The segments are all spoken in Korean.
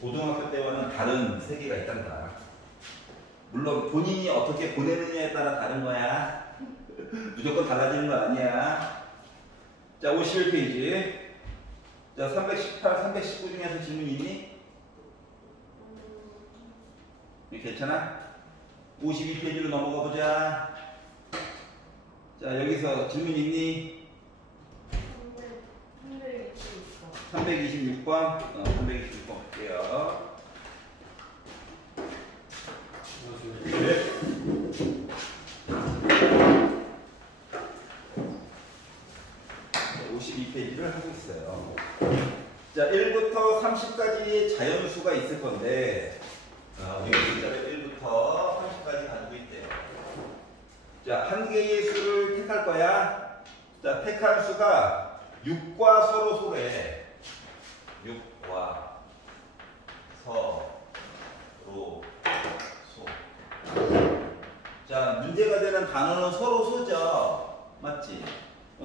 고등학교 때와는 다른 세계가 있단다. 물론 본인이 어떻게 보내느냐에 따라 다른 거야. 무조건 달라지는 거 아니야. 자, 51페이지. 자, 318, 319 중에서 질문 있니? 괜찮아? 52페이지로 넘어가 보자. 자, 여기서 질문 있니? 326번. 326번 볼게요. 네. 52페이지를 하고 있어요. 자, 1부터 30까지 자연수가 있을 건데, 여기 숫자를 1부터 30까지 가지고 있대요. 자, 한 개의 수를 택할 거야. 자, 택한 수가 6과 서로 소래. 6과 서로 소. 자, 문제가 되는 단어는 서로 소죠. 맞지?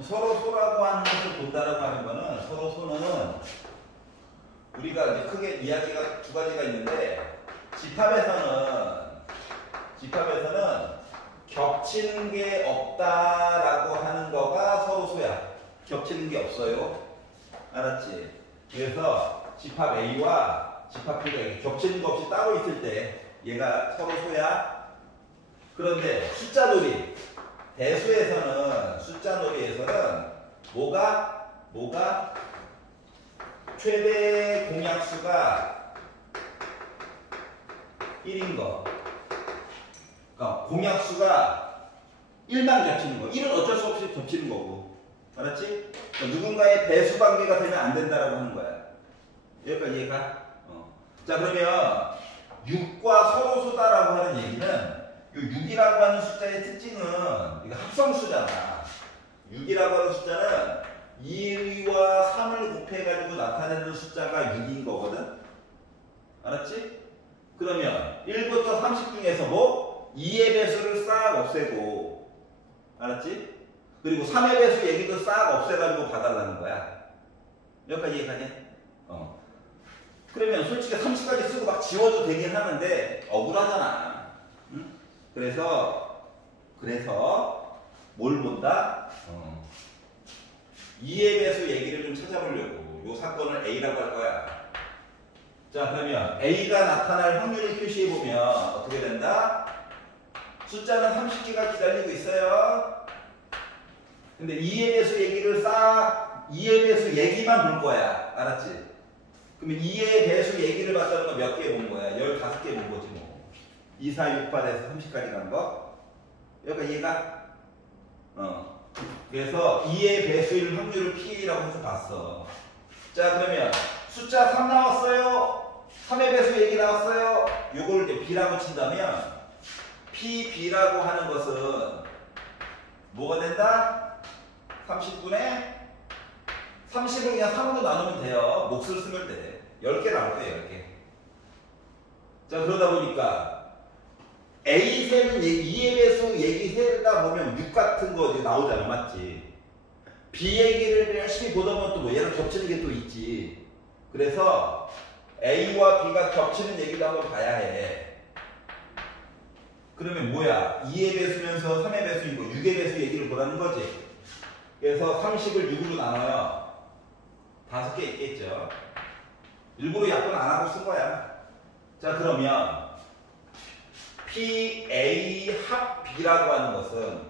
서로 소라고 하는 것을 본다라고 하는 거는, 서로 소는 우리가 이제 크게 이야기가 두 가지가 있는데, 집합에서는 겹치는 게 없다라고 하는 거가 서로 소야. 겹치는 게 없어요. 알았지? 그래서 집합 A와 집합 B가 이렇게 겹치는 거 없이 따로 있을 때 얘가 서로 소야. 그런데 숫자놀이, 숫자놀이에서는 뭐가 최대 공약수가 1인 거. 그러니까 공약수가 1만 겹치는 거. 1은 어쩔 수 없이 겹치는 거고. 알았지? 그러니까 누군가의 배수 관계가 되면 안 된다라고 하는 거야. 여기까지 이해가? 자, 그러면 6과 서로 소다라고 하는 얘기는, 이 6이라고 하는 숫자의 특징은 이거 합성수잖아. 6이라고 하는 숫자는 2와 3을 곱해가지고 나타내는 숫자가 6인 거거든? 알았지? 그러면 1부터 30 중에서 뭐? 2의 배수를 싹 없애고, 알았지? 그리고 3의 배수 얘기도 싹 없애가지고 봐달라는 거야. 여기까지 이해가냐? 그러면 솔직히 30까지 쓰고 막 지워도 되긴 하는데 억울하잖아. 응? 그래서 뭘 본다? 2의 배수 얘기를 좀 찾아보려고 이 사건을 A라고 할 거야. 자, 그러면 A가 나타날 확률을 표시해보면 어떻게 된다? 숫자는 30개가 기다리고 있어요. 근데 2의 배수 얘기를 2의 배수 얘기만 볼 거야. 알았지? 그러면 2의 배수 얘기를 봤다는 건 몇 개 본 거야? 15개 본 거지 뭐. 2, 4, 6, 8에서 30까지 간 거. 여기가 이해가? 그래서 2의 배수일 확률을 P라고 해서 봤어. 자, 그러면 숫자 3 나왔어요. 3의 배수 얘기 나왔어요. 요걸 이제 B라고 친다면 PB라고 하는 것은 뭐가 된다? 30분의 30을 그냥 3으로 나누면 돼요. 몫을 쓰면 돼. 10개 나올 거예요, 10개. 자, 그러다 보니까 A 세는 2의 배수 얘기 세다 보면 6 같은 거 나오잖아. 맞지? B 얘기를 열심히 보다 보면 또 뭐 얘랑 겹치는 게 또 있지. 그래서 A와 B가 겹치는 얘기도 한번 봐야 해. 그러면 뭐야? 2의 배수면서 3의 배수인 거, 6의 배수 얘기를 보라는 거지. 그래서 30을 6으로 나눠요. 5개 있겠죠. 일부러 약분 안 하고 쓴 거야. 자, 그러면 PA 합 B라고 하는 것은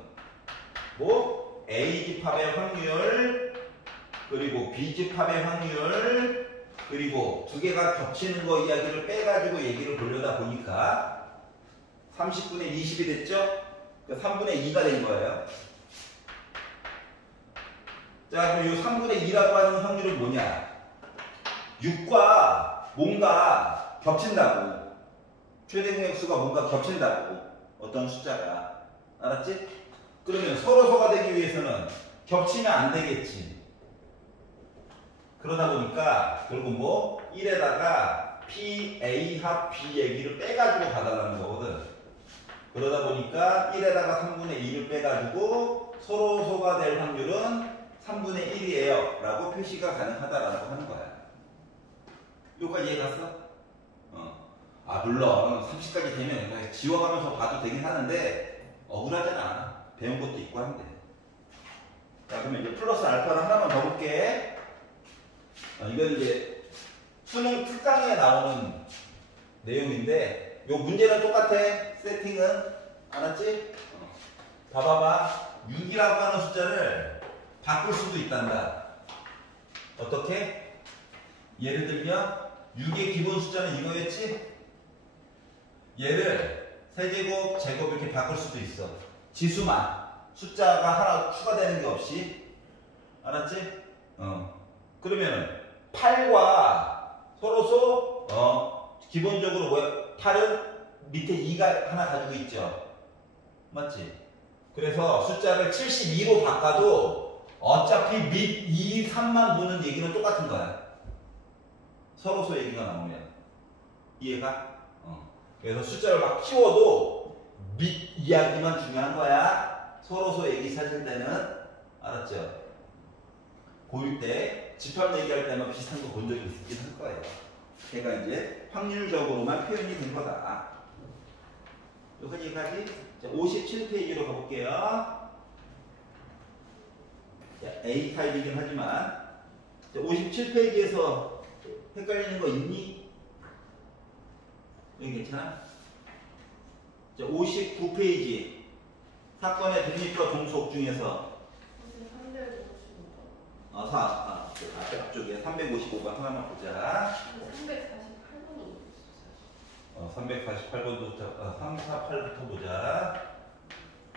뭐? A 집합의 확률, 그리고 B 집합의 확률, 그리고 두 개가 겹치는 거 이야기를 빼가지고 얘기를 보려다 보니까 30분의 20이 됐죠? 그러니까 3분의 2가 된 거예요. 자, 그럼 이 3분의 2라고 하는 확률은 뭐냐? 6과 뭔가 겹친다고. 최대 공약수가 뭔가 겹친다고. 어떤 숫자가. 알았지? 그러면 서로서가 되기 위해서는 겹치면 안 되겠지. 그러다 보니까 결국 뭐 1에다가 PA 합 B 얘기를 빼가지고 봐달라는 거거든. 그러다 보니까 1에다가 3분의 2를 빼가지고 서로소가 될 확률은 3분의 1이에요 라고 표시가 가능하다라고 하는 거야. 여기까지 이해 갔어? 물론 30까지 되면 그냥 지워가면서 봐도 되긴 하는데 억울하진 않아. 배운 것도 있고 한데. 자, 그러면 이제 플러스 알파를 하나만 더 볼게. 이건 이제 수능 특강에 나오는 내용인데 요 문제는 똑같아. 세팅은 알았지? 봐봐봐. 6이라고 하는 숫자를 바꿀 수도 있단다. 어떻게? 예를 들면 6의 기본 숫자는 이거였지? 얘를 세제곱, 제곱 이렇게 바꿀 수도 있어. 지수만. 숫자가 하나 추가되는 게 없이. 알았지? 그러면은 8과 서로서 기본적으로 뭐야? 8은 밑에 2가 하나 가지고 있죠. 맞지? 그래서 숫자를 72로 바꿔도 어차피 밑 2, 3만 보는 얘기는 똑같은 거야. 서로서 얘기가 나오면. 이해가? 그래서 숫자를 막 키워도 밑 이야기만 중요한 거야. 서로서 얘기 찾을 때는. 알았죠? 고1 때 집합 얘기할 때만 비슷한 거 본 적이 있긴 할 거예요. 걔가 이제 확률적으로만 표현이 된 거다. 여기까지 57페이지로 가볼게요. A 타입이긴 하지만 57페이지에서 헷갈리는 거 있니? 여기 괜찮아? 59페이지 사건의 독립과 종속 중에서 앞쪽에 355번 하나만 보자. 348번도 348부터 보자.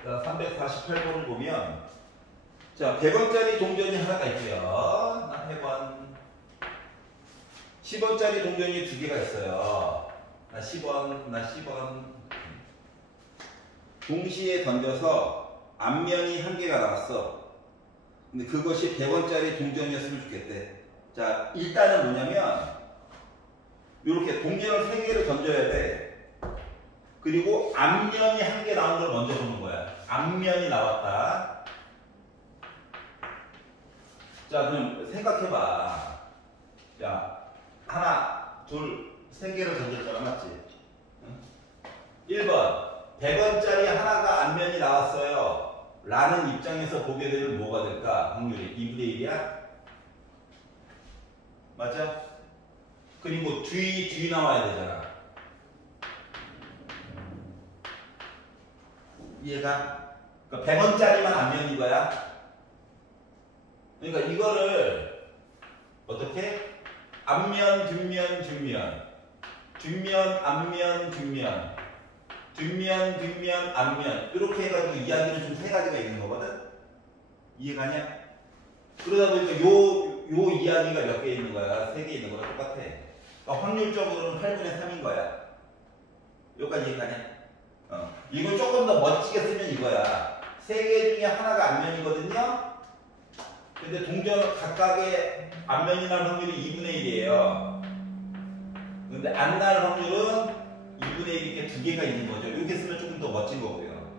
자, 348번을 보면 자, 100원짜리 동전이 하나가 있고요. 나 100원. 10원짜리 동전이 두 개가 있어요. 나 10원, 나 10원. 동시에 던져서 앞면이 한 개가 나왔어. 근데 그것이 100원짜리 동전이었으면 좋겠대. 자, 일단은 뭐냐면 이렇게 동전을 3개를 던져야 돼. 그리고 앞면이 한 개 나온 걸 먼저 보는 거야. 앞면이 나왔다. 자, 그럼 생각해봐. 자, 하나, 둘, 3개를 던졌잖아. 맞지? 1번 100원짜리 하나가 앞면이 나왔어요. 라는 입장에서 보게 되면 뭐가 될까? 확률이 2분의 1이야? 맞아? 그리고 뒤 나와야 되잖아. 이해가? 그러니까 100원짜리만 앞면인 거야. 그러니까 이거를 어떻게? 앞면, 뒷면, 뒷면. 뒷면, 앞면, 뒷면. 뒷면, 뒷면, 앞면. 이렇게 해가지고 이야기는 좀 3가지가 있는 거거든? 이해가냐? 그러다 보니까 요 이야기가 몇 개 있는 거야? 3개 있는 거랑 똑같아. 그러니까 확률적으로는 8분의 3인 거야. 여기까지 이해가냐? 이걸 조금 더 멋지게 쓰면 이거야. 3개 중에 하나가 앞면이거든요? 근데 동전 각각의 앞면이 날 확률이 2분의 1이에요. 근데 안 날 확률은 2분의 1 이렇게 2개가 있는 거죠. 이렇게 쓰면 조금 더 멋진 거고요.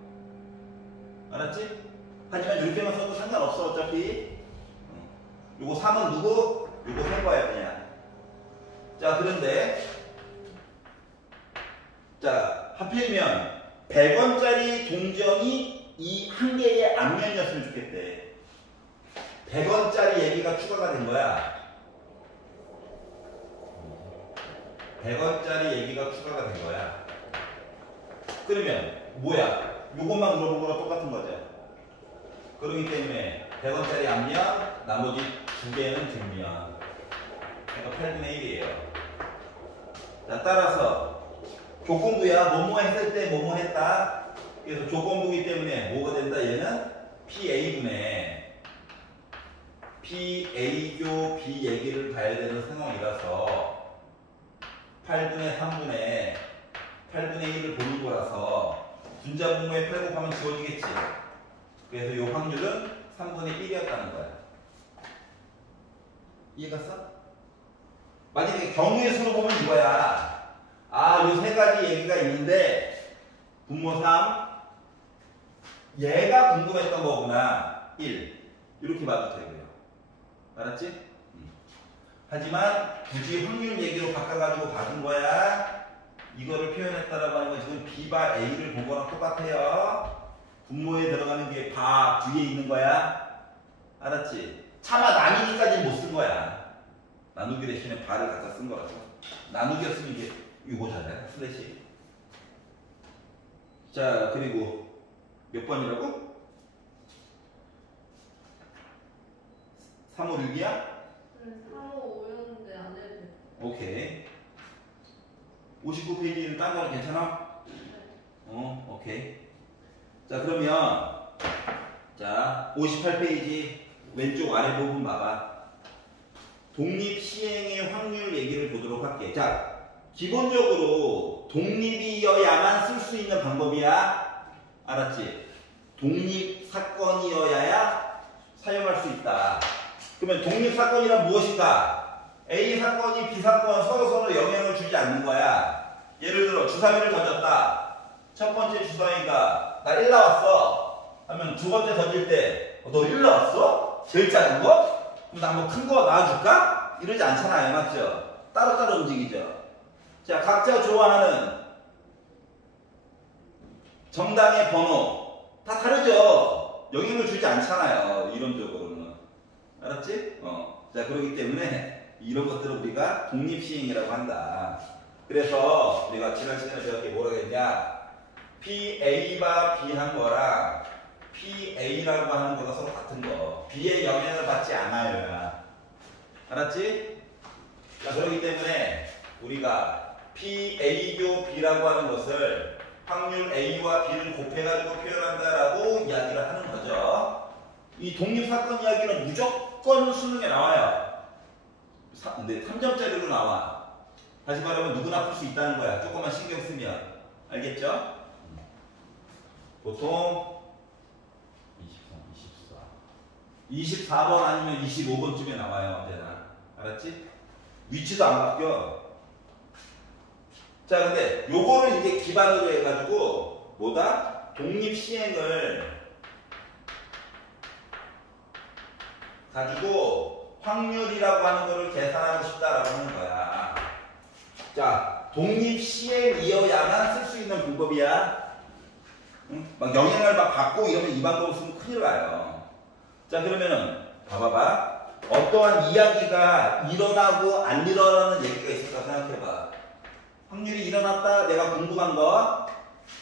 알았지? 하지만 이렇게만 써도 상관없어, 어차피. 요거 3은 누구? 요거 생 거야, 그냥. 자, 그런데 자, 하필이면 100원짜리 동전이 이 한 개의 앞면이었으면 좋겠대. 100원짜리 얘기가 추가가 된 거야. 100원짜리 얘기가 추가가 된 거야. 그러면 뭐야? 요것만 물어본 거랑 똑같은 거죠. 그렇기 때문에 100원짜리 앞면, 나머지 2개는 뒷면. 그러니까 8분의 1이에요. 자, 따라서 조건부야. 뭐뭐 했을 때 뭐뭐 했다. 그래서 조건부이기 때문에 뭐가 된다? 얘는 PA분의 PA교 B 얘기를 봐야 되는 상황이라서 8분의 3분의 8분의 1을 보는 거라서 분자분모에 8 곱하면 지워지겠지. 그래서 이 확률은 3분의 1이었다는 거야. 이해갔어? 만약에 경우의 수로 보면 이거야. 아, 요 3가지 얘기가 있는데 분모 3 얘가 궁금했던 거구나. 1 이렇게 봐도 되고요. 알았지? 하지만 굳이 확률 얘기로 바꿔가지고 봐준 거야. 이거를 표현했다라고 하는 건 지금 B바 A를 본 거랑 똑같아요. 분모에 들어가는 게 바 뒤에 있는 거야. 알았지? 차마 나누기까지는 못 쓴 거야. 나누기 대신에 바를 갖다 쓴 거라서. 나누기였으면 이게 이거잖아요. 슬래시. 자, 그리고 몇 번이라고? 3, 5, 6이야? 네, 3, 5, 5였는데 안 해도 돼. 오케이. 59페이지는 딴 거는 괜찮아? 네. 오케이. 자, 그러면 자, 58페이지 왼쪽 아래 부분 봐봐. 독립 시행의 확률 얘기를 보도록 할게. 자, 기본적으로 독립이어야만 쓸 수 있는 방법이야. 알았지? 독립 사건이어야 사용할 수 있다. 그러면 독립 사건이란 무엇인가? A 사건이 B 사건 서로 영향을 주지 않는 거야. 예를 들어 주사위를 던졌다. 첫 번째 주사위가 나 1 나왔어 하면 두 번째 던질 때 너 1 나왔어? 제일 작은 거? 그럼 나 한번 큰 거 나와줄까? 이러지 않잖아요. 맞죠? 따로따로 움직이죠. 자, 각자 좋아하는 정당의 번호 다 다르죠. 영향을 주지 않잖아요. 이론적으로는. 알았지? 자, 그렇기 때문에 이런 것들을 우리가 독립시행이라고 한다. 그래서 우리가 지난 시간에 배웠게 뭐라고 했냐? PA바 B 한 거랑 PA라고 하는 거가 서로 같은 거. B의 영향을 받지 않아요. 알았지? 자, 그렇기 때문에 우리가 PA교 B라고 하는 것을 확률 A와 B를 곱해가지고 표현한다라고 이야기를 하는 거죠. 이 독립사건 이야기는 무조건 수능에 나와요. 근데 3점짜리로 나와. 다시 말하면 누구나 풀 수 있다는 거야. 조금만 신경 쓰면. 알겠죠? 보통 24번 아니면 25번쯤에 나와요. 언제나. 알았지? 위치도 안 바뀌어. 자, 근데 요거를 이제 기반으로 해가지고 뭐다? 독립시행을 가지고 확률이라고 하는 거를 계산하고 싶다라고 하는 거야. 자, 독립시행이어야만 쓸 수 있는 방법이야. 응? 막 영향을 막 받고 이러면 이 방법을 쓰면 큰일 나요. 자, 그러면은 봐봐봐. 어떠한 이야기가 일어나고 안 일어나는 얘기가 있을까 생각해봐. 확률이 일어났다. 내가 궁금한 거.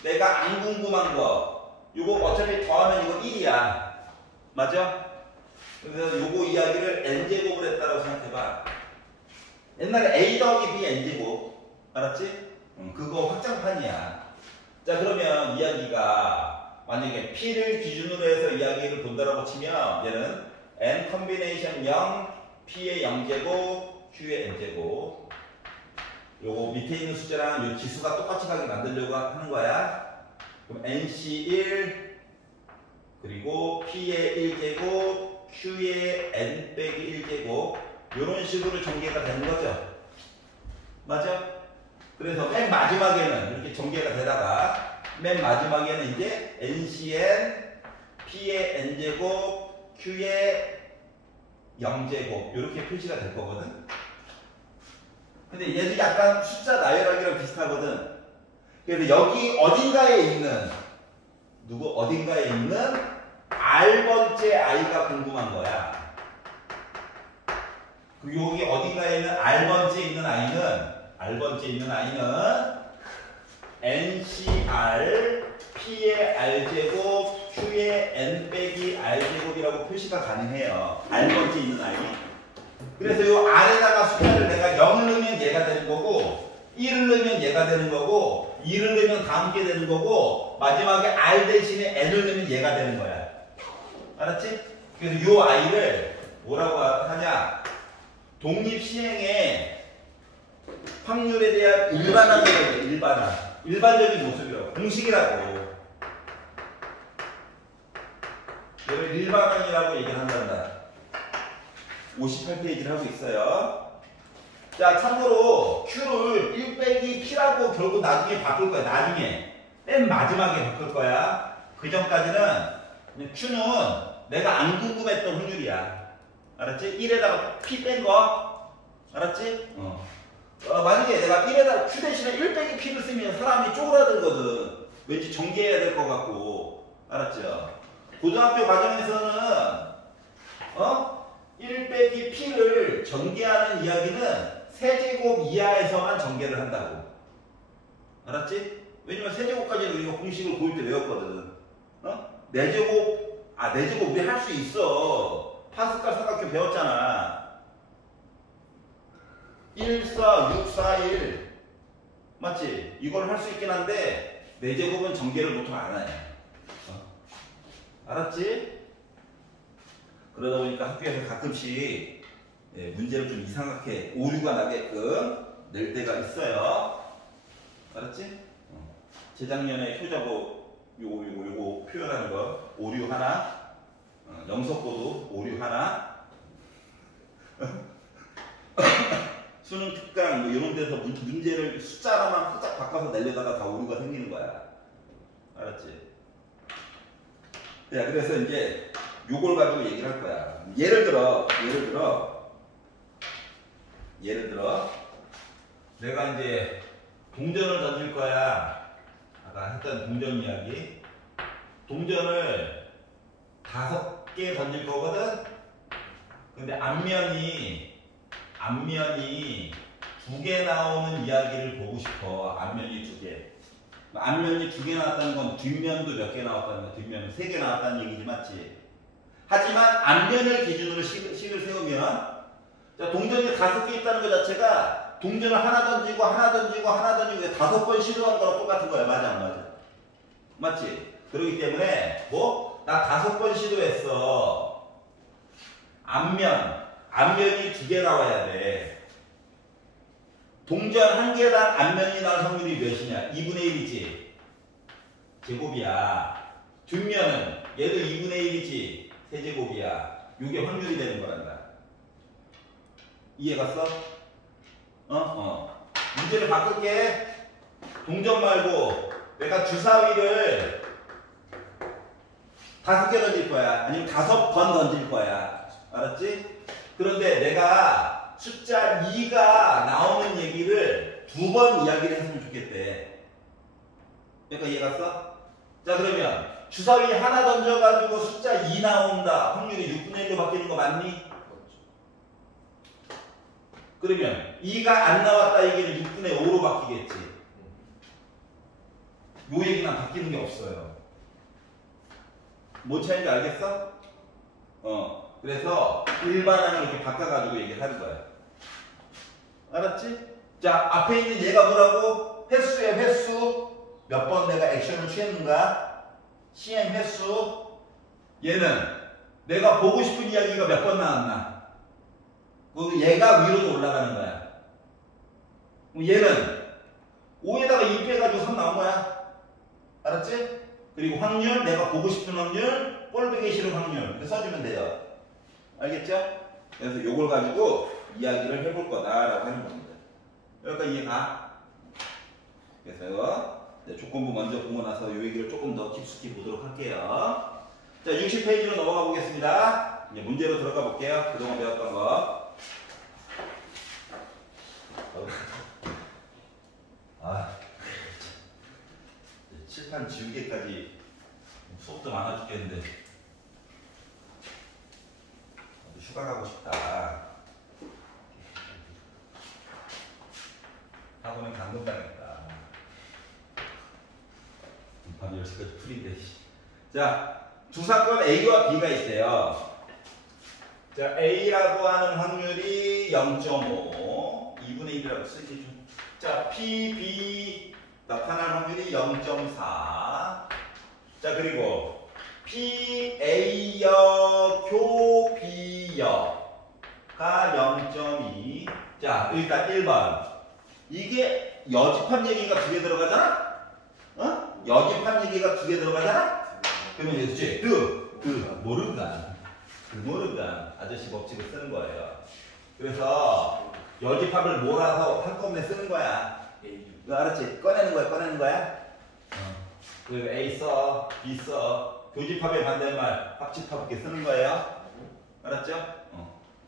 내가 안 궁금한 거. 요거 어차피 더하면 이거 1이야. 맞아? 그래서 요거 이야기를 n제곱을 했다고 생각해봐. 옛날에 a 더하기 b n제곱. 알았지? 그거 확장판이야. 자, 그러면 이야기가 만약에 p를 기준으로 해서 이야기를 본다라고 치면 얘는 n 컨비네이션 0, p의 0제곱, q의 n제곱. 요거 밑에 있는 숫자랑 요 지수가 똑같이 가게 만들려고 하는 거야. 그럼 nc1 그리고 p의 1제곱, q의 n 빼기 1제곱 요런 식으로 전개가 되는 거죠. 맞아? 그래서 맨 마지막에는 이렇게 전개가 되다가 맨 마지막에는 이제 ncn, p의 n제곱, q의 0제곱 이렇게 표시가 될 거거든. 근데 얘도 약간 숫자 나열하기랑 비슷하거든. 그래서 여기 어딘가에 있는 어딘가에 있는 R번째 I가 궁금한 거야. 그리고 여기 어딘가에 있는 R번째 있는 I는 NCR, P의 R제곱, Q의 N 빼기 R제곱이라고 표시가 가능해요. R번째 있는 I. 그래서 이 R에다가 숫자를 내가 0을 넣으면 얘가 되는 거고 1을 넣으면 얘가 되는 거고 2를 넣으면 다 함께 되는 거고 마지막에 R 대신에 N을 넣으면 얘가 되는 거야. 알았지? 그래서 이 I를 뭐라고 하냐? 독립시행의 확률에 대한 일반적인 모습이라고. 공식이라고. 이걸 일반항이라고 얘기를 한단다. 58페이지를 하고 있어요. 자, 참고로 Q를 1 빼기 P라고 결국 나중에 바꿀 거야. 나중에. 맨 마지막에 바꿀 거야. 그 전까지는 Q는 내가 안 궁금했던 확률이야. 알았지? 1에다가 P 뺀 거. 알았지? 만약에 내가 내가 1에다 Q 대신에 1 빼기 P를 쓰면 사람이 쪼그라들거든. 왠지 전개해야 될 것 같고. 알았죠? 고등학교 과정에서는 1 빼기 P를 전개하는 이야기는 세제곱 이하에서만 전개를 한다고. 알았지? 왜냐면 세제곱까지는 우리가 공식을 고1 때 외웠거든. 4제곱 우리 할 수 있어. 파스칼 삼각형 배웠잖아. 1, 4, 6, 4, 1 맞지? 이걸 할 수 있긴 한데 4제곱은 전개를 보통 안 해. 알았지? 그러다 보니까 학교에서 가끔씩 문제를 좀 이상하게 오류가 나게끔 낼 때가 있어요. 알았지? 재작년에 효자보 요거 표현하는 거 오류 하나, 영석고도 오류 하나, 수능 특강 뭐 이런 데서 문제를 숫자 하나만 살짝 바꿔서 내려다가 다 오류가 생기는 거야. 알았지? 야, 그래서 이제 요걸 가지고 얘기를 할 거야. 예를 들어 내가 이제 동전을 던질 거야. 아까 했던 동전 이야기. 동전을 5개 던질 거거든. 근데 앞면이 2개 나오는 이야기를 보고 싶어. 앞면이 2개. 앞면이 2개 나왔다는 건 뒷면도 몇 개 나왔다는 거. 뒷면은 3개 나왔다는 얘기지, 맞지? 하지만 앞면을 기준으로 식을 세우면 자, 동전이 5개 있다는 것 자체가 동전을 하나 던지고 5번 시도한 거랑 똑같은 거야. 맞아 안 맞아? 맞지? 그렇기 때문에 나 5번 시도했어. 앞면이 2개 나와야 돼. 동전 1개당 앞면이 나올 확률이 몇이냐? 2분의 1이지. 제곱이야. 뒷면은 얘도 2분의 1이지. 세제곱이야. 이게 확률이 되는 거란다. 이해갔어? 문제를 바꿀게. 동전 말고 내가 주사위를 5개 던질 거야. 아니면 5번 던질 거야. 알았지? 그런데 내가 숫자 2가 나오는 얘기를 2번 이야기를 했으면 좋겠대. 그러니까 이해갔어? 자, 그러면 주사위 하나 던져가지고 숫자 2 나온다. 확률이 6분의 1로 바뀌는 거 맞니? 그러면 2가 안 나왔다 얘기는 6분의 5로 바뀌겠지. 요 얘기는 바뀌는 게 없어요. 뭔 차이인지 알겠어? 그래서 일반항을 이렇게 바꿔가지고 얘기를 하는 거야. 알았지? 자, 앞에 있는 얘가 뭐라고? 횟수야, 횟수. 몇 번 내가 액션을 취했는가? 시행 횟수. 얘는 내가 보고 싶은 이야기가 몇 번 나왔나? 얘가 위로 올라가는 거야. 얘는 5에다가 2 빼가지고 3 나온 거야. 알았지? 그리고 확률, 내가 보고 싶은 확률, 꼴보기 싫은 확률. 이렇게 써주면 돼요. 알겠죠? 그래서 요걸 가지고 이야기를 해볼 거다라고 하는 겁니다. 여기까지 이해가? 그래서 조건부 먼저 보고 나서 요 얘기를 조금 더 깊숙이 보도록 할게요. 자, 60페이지로 넘어가 보겠습니다. 이제 문제로 들어가 볼게요. 그동안 배웠던 거. 칠판 지우개까지 수업도 많아 죽겠는데 휴가 가고 싶다. 학원은 감동당했다. 밤 10시까지 풀인데. 자, 두 사건 A와 B가 있어요. 자, A라고 하는 확률이 0.5, 2분의 1이라고 쓰기 좀. 자, P, B 나타날 확률이 0.4. 자, 그리고 P, A역, 교, B역가 0.2. 자, 일단 1번. 이게 여집합 얘기가 2개 들어가잖아? 여집합 얘기가 2개 들어가잖아? 그러면 이제 모르간 아저씨 법칙을 쓰는 거예요. 그래서 여집합을 몰아서 한꺼번에 쓰는 거야. 이거 알았지? 꺼내는 거야. 그리고 A 써, B 써. 교집합의 반대말 합집합 이렇게 쓰는 거예요. 알았죠?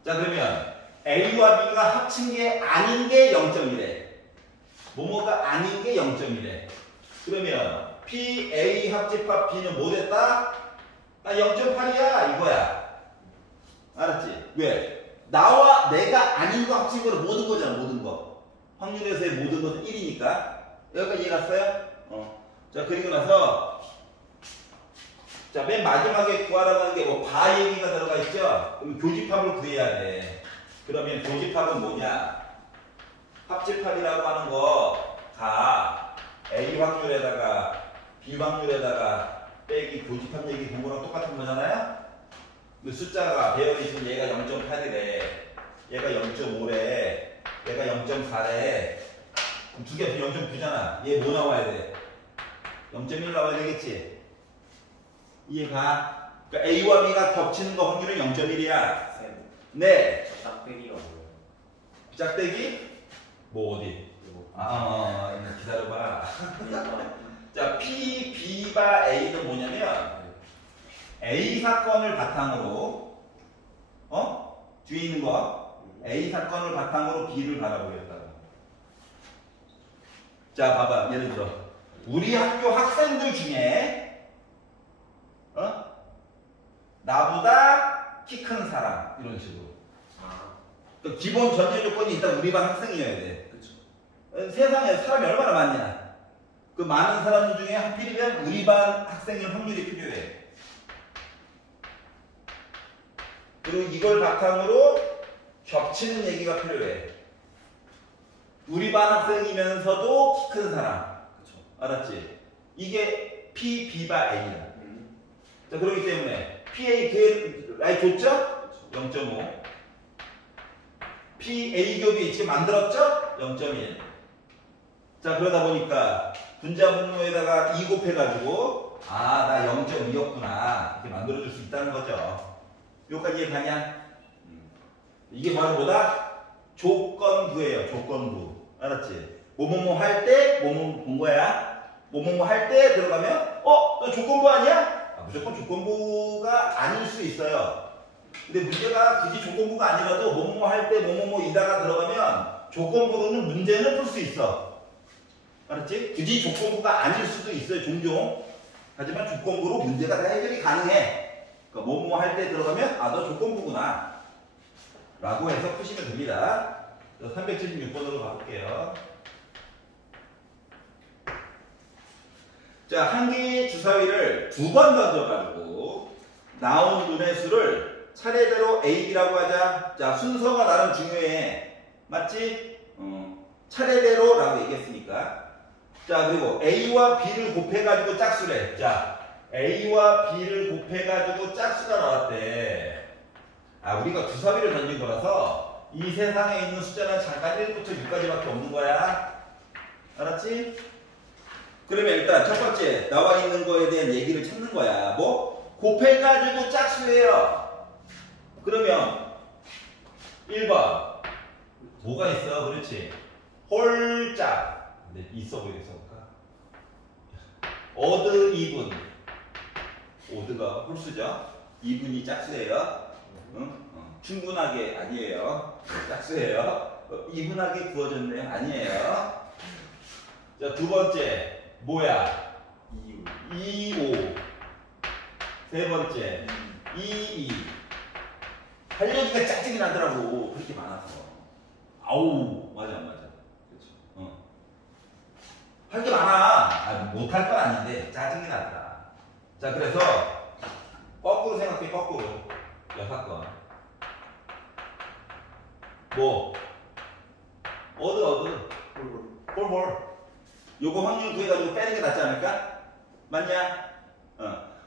자, 그러면 A와 B가 합친 게 아닌 게 0.1에. 뭐뭐가 아닌 게 0.1에. 그러면 PA 합집합 B는 뭐 됐다? 나 0.8이야 이거야. 알았지? 왜? 나와 내가 아닌 거 합친 거는 모든 거잖아. 모든 거. 확률에서의 모든 것은 1이니까. 여기까지 이해 갔어요? 자, 그리고 나서 자, 맨 마지막에 구하라고 하는 게 뭐 바 얘기가 들어가 있죠? 그럼 교집합을 구해야 돼. 그러면 교집합은 뭐냐? 합집합이라고 하는 거가 A 확률에다가 B 확률에다가 빼기 교집합 얘기 본 거랑 똑같은 거잖아요? 그 숫자가 배열이 있으면 얘가 0.8이래. 얘가 0.5래. 얘가 0.4래. 그럼 두 개 합치면 0.9잖아. 얘 뭐 나와야 돼? 0.1 나와야 되겠지? 이해가? 그러니까 A와 B가 겹치는 거 확률은 0.1이야. 네. 짝대기가 뭐예요? 짝대기? 뭐 어디? 기다려봐. 자, P, B바 A는 뭐냐면 A 사건을 바탕으로 뒤에 있는 거 A 사건을 바탕으로 B를 바라보겠다고. 자, 봐봐. 예를 들어 우리 학교 학생들 중에 나보다 키 큰 사람 이런 식으로. 그러니까 기본 전제 조건이 일단 우리 반 학생이어야 돼. 그쵸. 세상에 사람이 얼마나 많냐. 그 많은 사람들 중에 하필이면 우리 반 학생일 확률이 필요해. 그리고 이걸 바탕으로 겹치는 얘기가 필요해. 우리 반 학생이면서도 키 큰 사람. 그쵸. 알았지? 이게 P, B바 A야. 자, 그렇기 때문에 PA 그 아이 줬죠? 0.5. PA 겹이 지금 만들었죠? 0.1. 자, 그러다 보니까 분자 분모에다가 2 곱해가지고 나 0.2였구나 이렇게 만들어줄 수 있다는 거죠. 여기까지 이해가냐? 이게 바로 뭐다? 조건부예요. 조건부. 알았지? 뭐뭐뭐 할 때 뭐뭐 본 거야. 뭐뭐뭐 할 때 들어가면 너 조건부 아니야? 무조건 조건부가 아닐 수 있어요. 근데 문제가 굳이 조건부가 아니라도 뭐뭐 할 때 뭐뭐뭐이다가 들어가면 조건부로는 문제는 풀 수 있어. 알았지? 굳이 조건부가 아닐 수도 있어요. 종종. 하지만 조건부로 문제가 다 해결이 가능해. 그러니까 뭐뭐 할 때 들어가면 너 조건부구나 라고 해서 푸시면 됩니다. 376번으로 가볼게요. 자, 한 개의 주사위를 2번 던져가지고 나온 눈의 수를 차례대로 A, B라고 하자. 자, 순서가 나름 중요해. 맞지? 차례대로 라고 얘기했으니까. 자, 그리고 A와 B를 곱해가지고 짝수래. 자, A와 B를 곱해가지고 짝수가 나왔대. 우리가 주사위를 던진 거라서 이 세상에 있는 숫자는 잠깐 1부터 6까지밖에 없는 거야. 알았지? 그러면 일단 첫 번째 나와 있는 거에 대한 얘기를 찾는 거야. 뭐? 곱해가지고 짝수예요. 그러면 1번 뭐가 있어? 그렇지? 홀짝. 근데 있어 보이겠어 볼까? 어드, 이분. 오드가 홀수죠? 이분이 짝수예요. 충분하게 아니에요. 짝수예요. 이분하게 구워졌네요. 아니에요. 자, 두 번째 뭐야? 2, 5. 세 번째 2, 2. 할 얘기가 짜증이 나더라고. 그렇게 많아서. 아우, 맞아. 그렇죠. 할 게 많아. 못할 건 아닌데 짜증이 나더라. 자, 그래서 거꾸로 생각해. 거꾸로. 6건. 뭐? 어드. 홀. 요거 확률 구해가지고 빼는 게 낫지 않을까? 맞냐?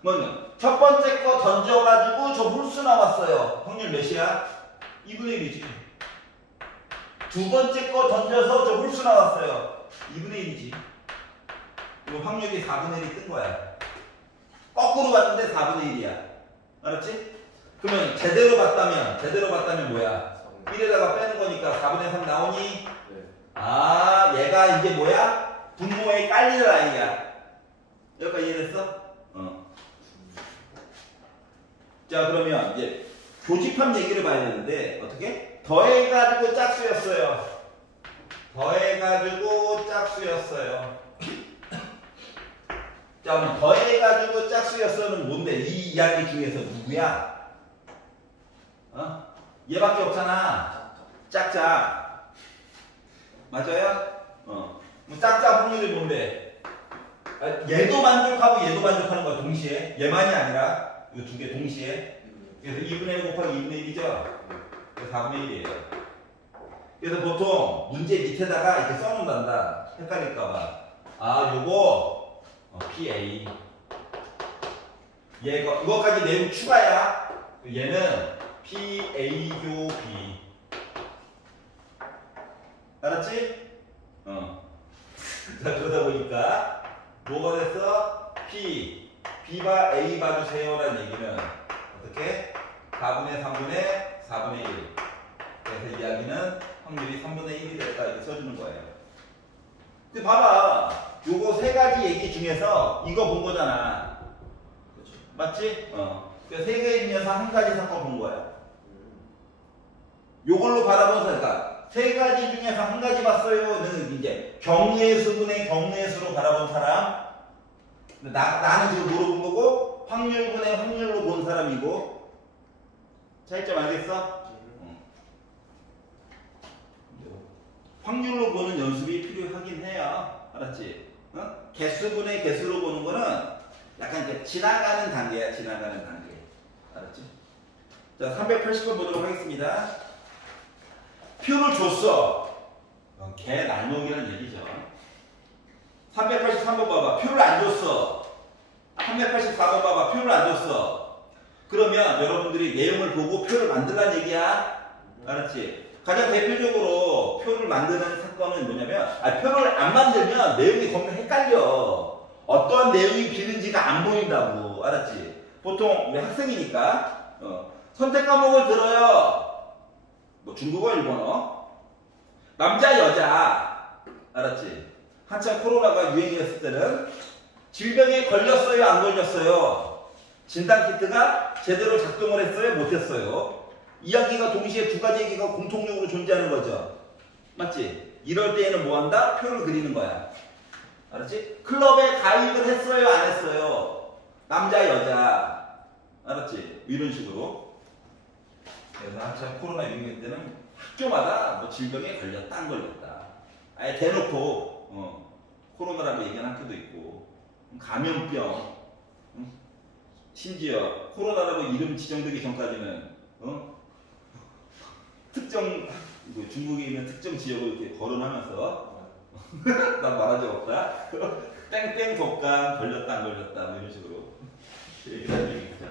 뭐는 첫 번째 거 던져가지고 저 홀수 나왔어요. 확률 몇이야? 2분의 1이지. 두 번째 거 던져서 저 홀수 나왔어요. 2분의 1이지. 그럼 확률이 4분의 1이 뜬 거야. 거꾸로 봤는데 4분의 1이야. 알았지? 그러면 제대로 봤다면 뭐야? 1에다가 빼는 거니까 4분의 3 나오니? 네. 얘가 이제 뭐야? 분모에 깔릴 아이야. 여기까지 이해됐어? 자, 그러면 이제 교집합 얘기를 봐야 되는데 어떻게? 더해가지고 짝수였어요. 더해가지고 짝수. 짝수였어요. 자, 그럼 더해가지고 짝수였어는 뭔데? 이 이야기 중에서 누구야? 어? 얘밖에 없잖아. 짝짝. 맞아요? 그럼 짝짝 확률이 뭔데? 아, 얘도 만족하고 얘도 만족하는 거야, 동시에. 얘만이 아니라, 이 두 개 동시에. 그래서 2분의 1 곱하기 2분의 1이죠? 그래서 4분의 1이에요. 그래서 보통 문제 밑에다가 이렇게 써놓는단다. 헷갈릴까봐. 아, 요거 PA. 얘가 이거까지 내용 추가야. 얘는 PA교 B. 알았지? 자, 그러다 보니까 뭐가 됐어? B가 A 봐주세요라는 얘기는 어떻게? 4분의 3분의 4분의 1. 그래서 이야기는 확률이 3분의 1이 됐다 이렇게 써주는 거예요. 근데 봐봐. 요거 세 가지 얘기 중에서 이거 본 거잖아. 그렇죠. 맞지? 그 세 개 중에서 한 가지 사건 본 거야. 요걸로 바라본 사람, 세 가지 중에서 한 가지 봤어요는 이제 경우의 수분의 경우의 수로 바라본 사람. 나는 지금 뭐로 본 거고, 확률분의 확률로 본 사람이고. 차이점 알겠어? 확률로 보는 연습이 필요하긴 해요. 알았지? 개수분의 개수로 보는 거는 약간 이제 지나가는 단계야, 지나가는 단계. 알았지? 자, 380번 보도록 하겠습니다. 표를 줬어. 개 날먹이라는 얘기죠. 383번 봐봐. 표를 안 줬어. 384번 봐봐. 표를 안 줬어. 그러면 여러분들이 내용을 보고 표를 만들라는 얘기야. 알았지? 가장 대표적으로 표를 만드는 사건은 뭐냐면, 표를 안 만들면 내용이 겁나 헷갈려. 어떠한 내용이 비는지가 안 보인다고. 알았지? 보통 우리 학생이니까 선택 과목을 들어요. 뭐 중국어, 일본어, 남자, 여자. 알았지? 한참 코로나가 유행이었을 때는 질병에 걸렸어요, 안 걸렸어요? 진단키트가 제대로 작동을 했어요, 못했어요? 이야기가 동시에 두 가지 얘기가 공통적으로 존재하는 거죠. 맞지? 이럴 때에는 뭐 한다? 표를 그리는 거야. 알았지? 클럽에 가입을 했어요, 안 했어요? 남자, 여자. 알았지? 이런 식으로. 그래서 한참 코로나 유행할 때는 학교마다 뭐 질병에 걸렸다, 안 걸렸다. 아예 대놓고 코로나라고 얘기하는 학교도 있고, 감염병, 심지어 코로나라고 이름 지정되기 전까지는 특정 중국에 있는 특정 지역을 이렇게 거론하면서 난 말한 적 없다. 땡땡 독감 걸렸다 안 걸렸다 뭐 이런 식으로 얘기하는 적이 있죠.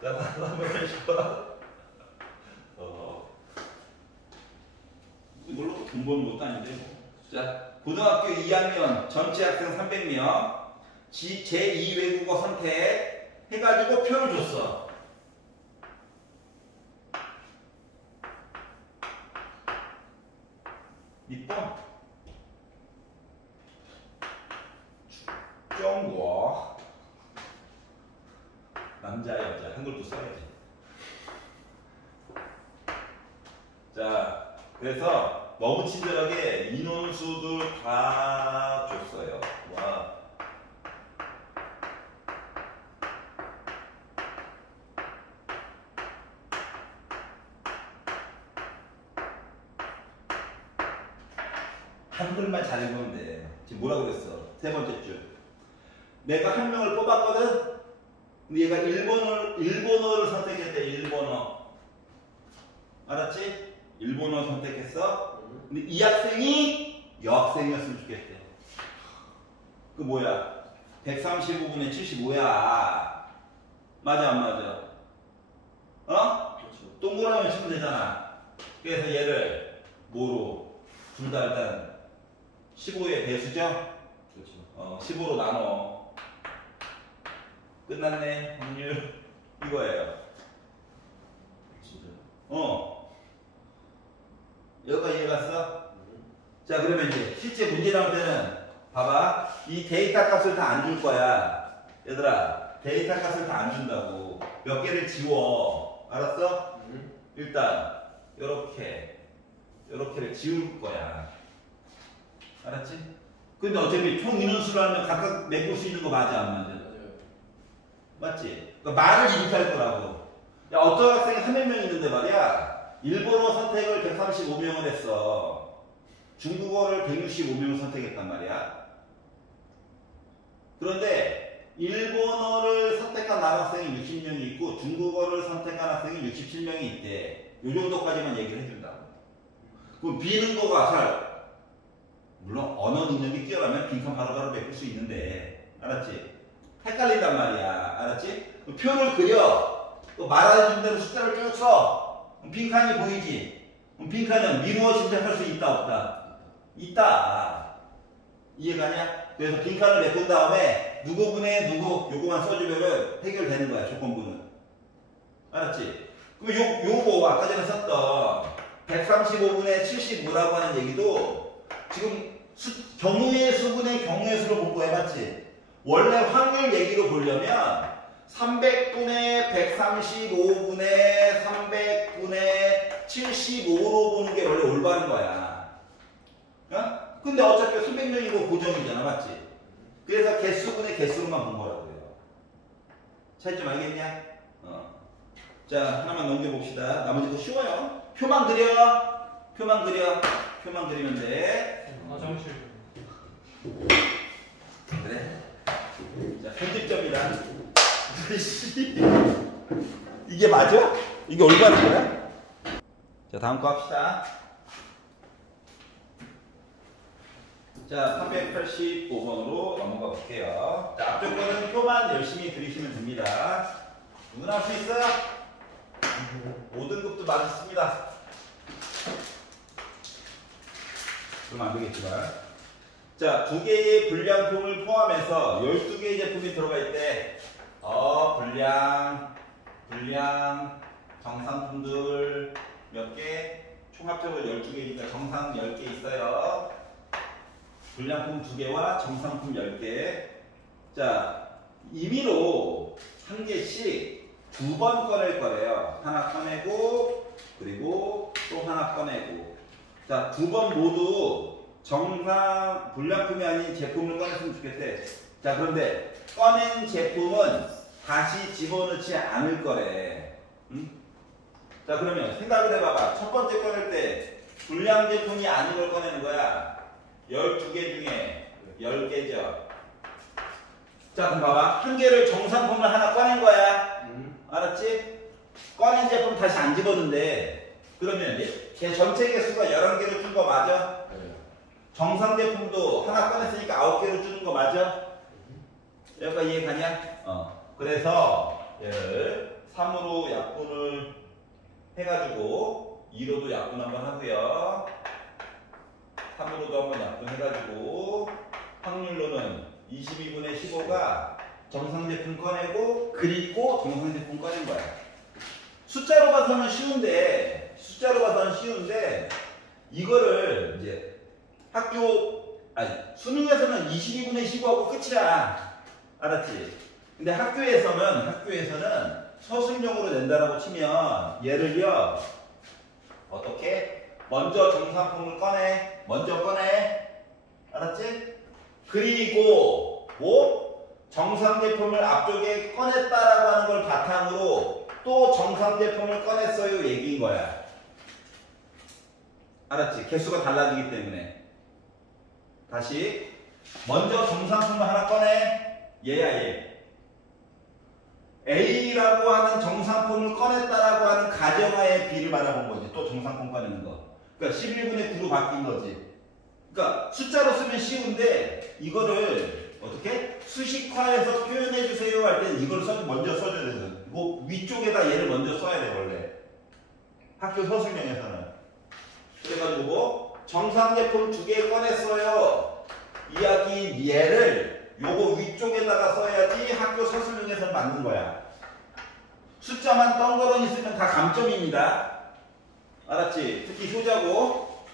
자, 한번 해줘. 이걸로 돈 버는 것도 아닌데 뭐. 자, 고등학교 2학년 전체 학생 300명 제2 외국어 선택 해가지고 표를 줬어. 니폰 중국 남자 여자 한글도 써야지. 자, 그래서 너무 친절하게 인원수들 다 줬어요. 와. 한글만 잘 읽으면 돼. 지금 뭐라고 그랬어? 세 번째 줄. 내가 한 명을 뽑았거든? 근데 얘가 일본어를 선택했대, 일본어. 알았지? 일본어 선택했어? 근데 이 학생이 여학생이었으면 좋겠대. 그 뭐야? 135분의 75야. 맞아, 안 맞아? 그렇죠. 동그라미 치면 되잖아. 그래서 얘를 뭐로? 둘 다 일단 15의 배수죠? 그렇죠. 15로 나눠. 끝났네. 확률 이거예요. 진짜요? 여기까지 이해갔어? 자, 그러면 이제 실제 문제 나올 때는 봐봐. 이 데이터 값을 다 안 줄 거야. 얘들아, 데이터 값을 다 안 준다고. 몇 개를 지워. 알았어? 일단 요렇게를 지울 거야. 알았지? 근데 어차피 총 인원수로 하면 각각 메꿀 수 있는 거 맞아, 안 맞아? 맞아요. 맞지? 그러니까 말을 이렇게 할 거라고. 야, 어떤 학생이 300명 있는데 말이야. 일본어 선택을 135명을 했어. 중국어를 165명을 선택했단 말이야. 그런데 일본어를 선택한 남학생이 60명이 있고 중국어를 선택한 학생이 67명이 있대. 요 정도까지만 얘기를 해준다고. 그럼 비는 거가 잘 물론 언어 능력이 뛰어나면 빈칸 바로바로 메꿀 수 있는데 알았지? 헷갈린단 말이야. 알았지? 표를 그려. 또 말해준 대로 숫자를 쭉 써. 빈칸이 보이지? 빈칸은 미루어 짐작할 수 있다 없다? 있다. 이해가냐? 그래서 빈칸을 메꾼 다음에 누구분의 누구 요거만 써주면은 해결되는 거야. 조건부는. 알았지? 그럼 요거 아까 전에 썼던 135분의 75라고 하는 얘기도 지금 경우의 수분의 경우의 수를 공부해봤지? 원래 확률 얘기로 보려면 300분의 135분의 300분의 75로 보는 게 원래 올바른 거야. 어? 근데 어차피 300명이고 고정이잖아. 맞지? 그래서 개수분의 개수로만 본 거라고요. 차이점 알겠냐? 자, 하나만 넘겨봅시다. 나머지 거 쉬워요. 표만 그려. 표만 그려. 표만 그리면 돼. 화장실. 그래. 자, 편집점이다. 이게 맞아? 이게 올바른 거야? 자, 다음 거 합시다. 자, 385번으로 넘어가 볼게요. 자, 앞쪽 거는 표만 열심히 그리시면 됩니다. 누구나 할 수 있어요? 5등급도 맞습니다. 그럼 안 되겠지만. 자, 2개의 불량품을 포함해서 12개의 제품이 들어가 있대. 불량, 정상품들 몇 개? 총합적으로 12개니까 정상 10개 있어요. 불량품 2개와 정상품 10개. 자, 임의로 1개씩 2번 꺼낼 거래요. 하나 꺼내고, 그리고 또 하나 꺼내고. 자, 2번 모두 정상 불량품이 아닌 제품을 꺼냈으면 좋겠대. 자, 그런데 꺼낸 제품은 다시 집어넣지 않을 거래. 응? 자, 그러면 생각을 해봐봐. 첫 번째 꺼낼 때 불량 제품이 아닌 걸 꺼내는 거야. 12개 중에 10개죠. 자, 그럼 봐봐. 한 개를 정상품을 하나 꺼낸 거야. 알았지? 꺼낸 제품 다시 안 집어넣는데 그러면 걔 전체 개수가 11개를 준 거 맞아? 네. 정상 제품도 하나 꺼냈으니까 9개를 주는 거 맞아? 여기까지 이해가냐? 그래서 얘를 3으로 약분을 해가지고 2로도 약분 한번 하고요. 3으로도 한번 약분해가지고 확률로는 22분의 15가 정상 제품 꺼내고 그리고 정상 제품 꺼낸 거야. 숫자로 봐서는 쉬운데 이거를 이제 수능에서는 22분의 15하고 끝이야. 알았지? 근데 학교에서는 서술형으로 낸다라고 치면 얘를요 어떻게? 먼저 정상품을 먼저 꺼내. 알았지? 그리고 뭐? 정상 제품을 앞쪽에 꺼냈다라고 하는 걸 바탕으로 또 정상 제품을 꺼냈어요 얘기인 거야. 알았지? 개수가 달라지기 때문에. 다시 먼저 정상품을 하나 꺼내. 얘야 얘. A라고 하는 정상품을 꺼냈다라고 하는 가정하에 B를 받아본 거지. 또 정상품 꺼내는 거. 그러니까 11분의 9로 바뀐 거지. 그러니까 숫자로 쓰면 쉬운데 이거를 어떻게? 수식화해서 표현해 주세요 할 때는 이걸 먼저 써줘야 돼요. 뭐 위쪽에다 얘를 먼저 써야 돼 원래. 학교 서술형에서는. 그래가지고 뭐 정상 제품 2개 꺼냈어요. 이야기인 얘를 요거 위쪽에다가 써야지 학교 서술형에서 맞는 거야. 숫자만 덩그러니 쓰면 다 감점입니다. 알았지? 특히 효자고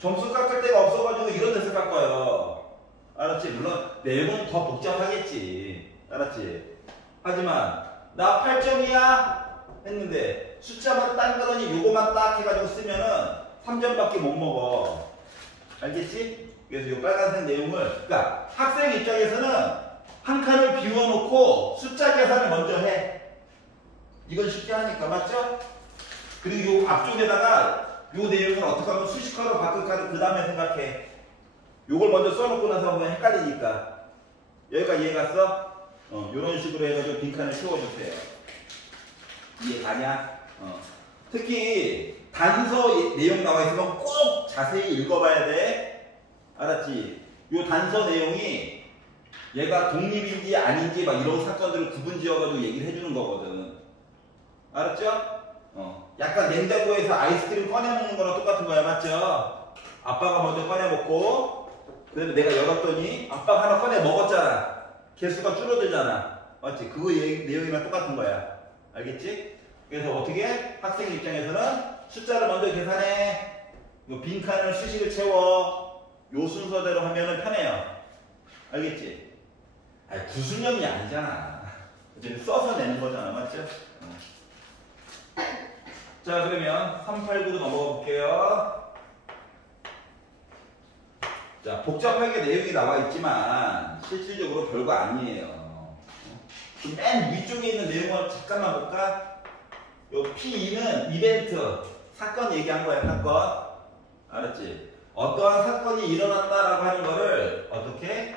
점수 깎을 데가 없어가지고 이런 데서 깎아요. 알았지? 물론 내용은 더 복잡하겠지. 알았지? 하지만 나 8점이야 했는데 숫자만 딴거더니 요거만 딱 해가지고 쓰면은 3점밖에 못 먹어. 알겠지? 그래서 이 빨간색 내용을, 그러니까 학생 입장에서는 한 칸을 비워놓고 숫자 계산을 먼저 해. 이건 쉽게 하니까, 맞죠? 그리고 이 앞쪽에다가 이 내용을 어떻게 하면 수식어로 바꿀까를 그 다음에 생각해. 요걸 먼저 써놓고 나서 보면 헷갈리니까. 여기까지 이해갔어? 요런 식으로 해가지고 빈칸을 채워주세요. 이해 가냐? 특히 단서 내용 나와 있으면 꼭 자세히 읽어봐야 돼. 알았지? 요 단서 내용이 얘가 독립인지 아닌지 막 이런 사건들을 구분 지어가지고 얘기를 해주는 거거든. 알았죠? 약간 냉장고에서 아이스크림 꺼내먹는 거랑 똑같은 거야, 맞죠? 아빠가 먼저 꺼내먹고, 그다음에 내가 열었더니 아빠가 하나 꺼내 먹었잖아. 개수가 줄어들잖아. 맞지? 그거 내용이랑 똑같은 거야. 알겠지? 그래서 어떻게? 학생 입장에서는 숫자를 먼저 계산해. 요 빈칸을 수식을 채워. 요 순서대로 하면은 편해요. 알겠지? 아니, 구순형이 아니잖아. 어차피 써서 내는 거잖아. 맞죠? 자, 그러면 389로 넘어가 볼게요. 자, 복잡하게 내용이 나와 있지만 실질적으로 별거 아니에요. 맨 위쪽에 있는 내용을 잠깐만 볼까? 요 P2는 이벤트, 사건 얘기한 거야, 사건. 알았지? 어떠한 사건이 일어났다라고 하는 거를 어떻게?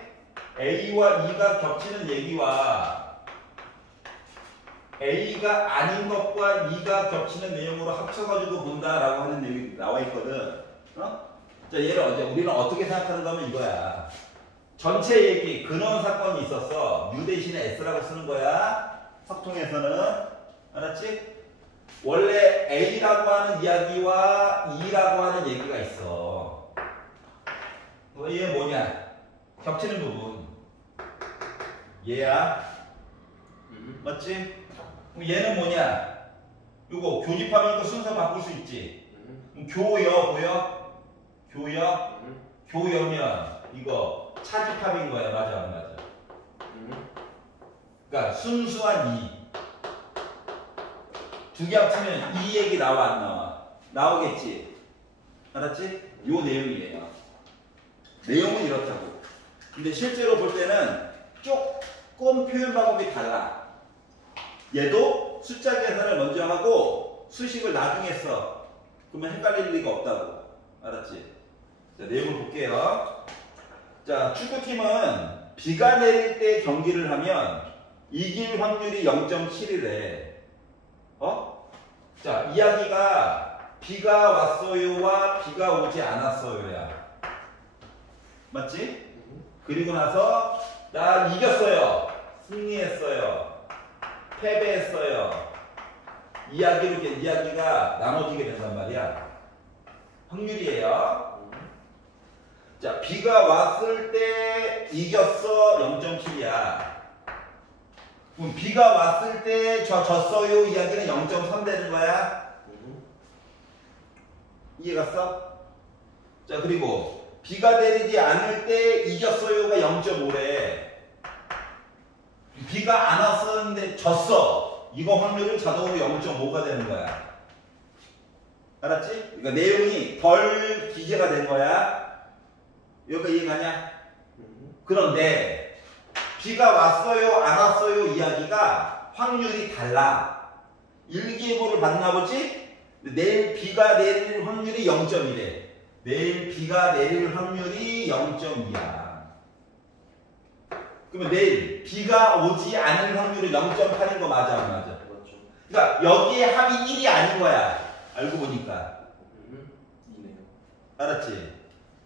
A와 E가 겹치는 얘기와 A가 아닌 것과 E가 겹치는 내용으로 합쳐가지고 본다라고 하는 내용이 나와 있거든. 자, 얘를 우리는 어떻게 생각하는 거면 이거야. 전체 얘기, 근원 사건이 있었어. U 대신에 S라고 쓰는 거야. 석통에서는. 알았지? 원래 A라고 하는 이야기와 E라고 하는 얘기가 있어. 얘 뭐냐? 겹치는 부분. 얘야. 맞지? 그럼 얘는 뭐냐? 이거 교집합이니까 순서 바꿀 수 있지. 교여 보여? 교여? 교여면 이거 차집합인 거야. 맞아 안 맞아? 그러니까 순수한 이. 두 개 합치면 이 얘기 나와 안 나와? 나오겠지. 알았지? 요 내용이에요. 내용은 이렇다고. 근데 실제로 볼 때는 조금 표현 방법이 달라. 얘도 숫자 계산을 먼저 하고 수식을 나중에 써. 그러면 헷갈릴 리가 없다고. 알았지? 자, 내용을 볼게요. 자, 축구팀은 비가 내릴 때 경기를 하면 이길 확률이 0.7이래. 자, 이야기가 비가 왔어요와 비가 오지 않았어요야. 맞지? 그리고 나서 나 이겼어요. 승리했어요. 패배했어요. 이야기가 나눠지게 된단 말이야. 확률이에요. 자, 비가 왔을 때 이겼어 0.7이야. 그럼 비가 왔을 때 졌어요 이야기는 0.3 되는 거야. 이해갔어? 자, 그리고 비가 내리지 않을 때 이겼어요가 0.5래. 비가 안 왔었는데 졌어. 이거 확률은 자동으로 0.5가 되는 거야. 알았지? 그러니까 내용이 덜 기재가 된 거야. 여기가 이해가냐? 그런데 비가 왔어요, 안 왔어요 이야기가 확률이 달라. 일기예보를 봤나 보지? 내일 비가 내릴 확률이 0.1에 내일 비가 내릴 확률이 0.2야. 그러면 내일 비가 오지 않을 확률이 0.8인 거 맞아 안 맞아? 맞죠. 그러니까 여기에 합이 1이 아닌 거야. 알고 보니까. 이네요. 알았지?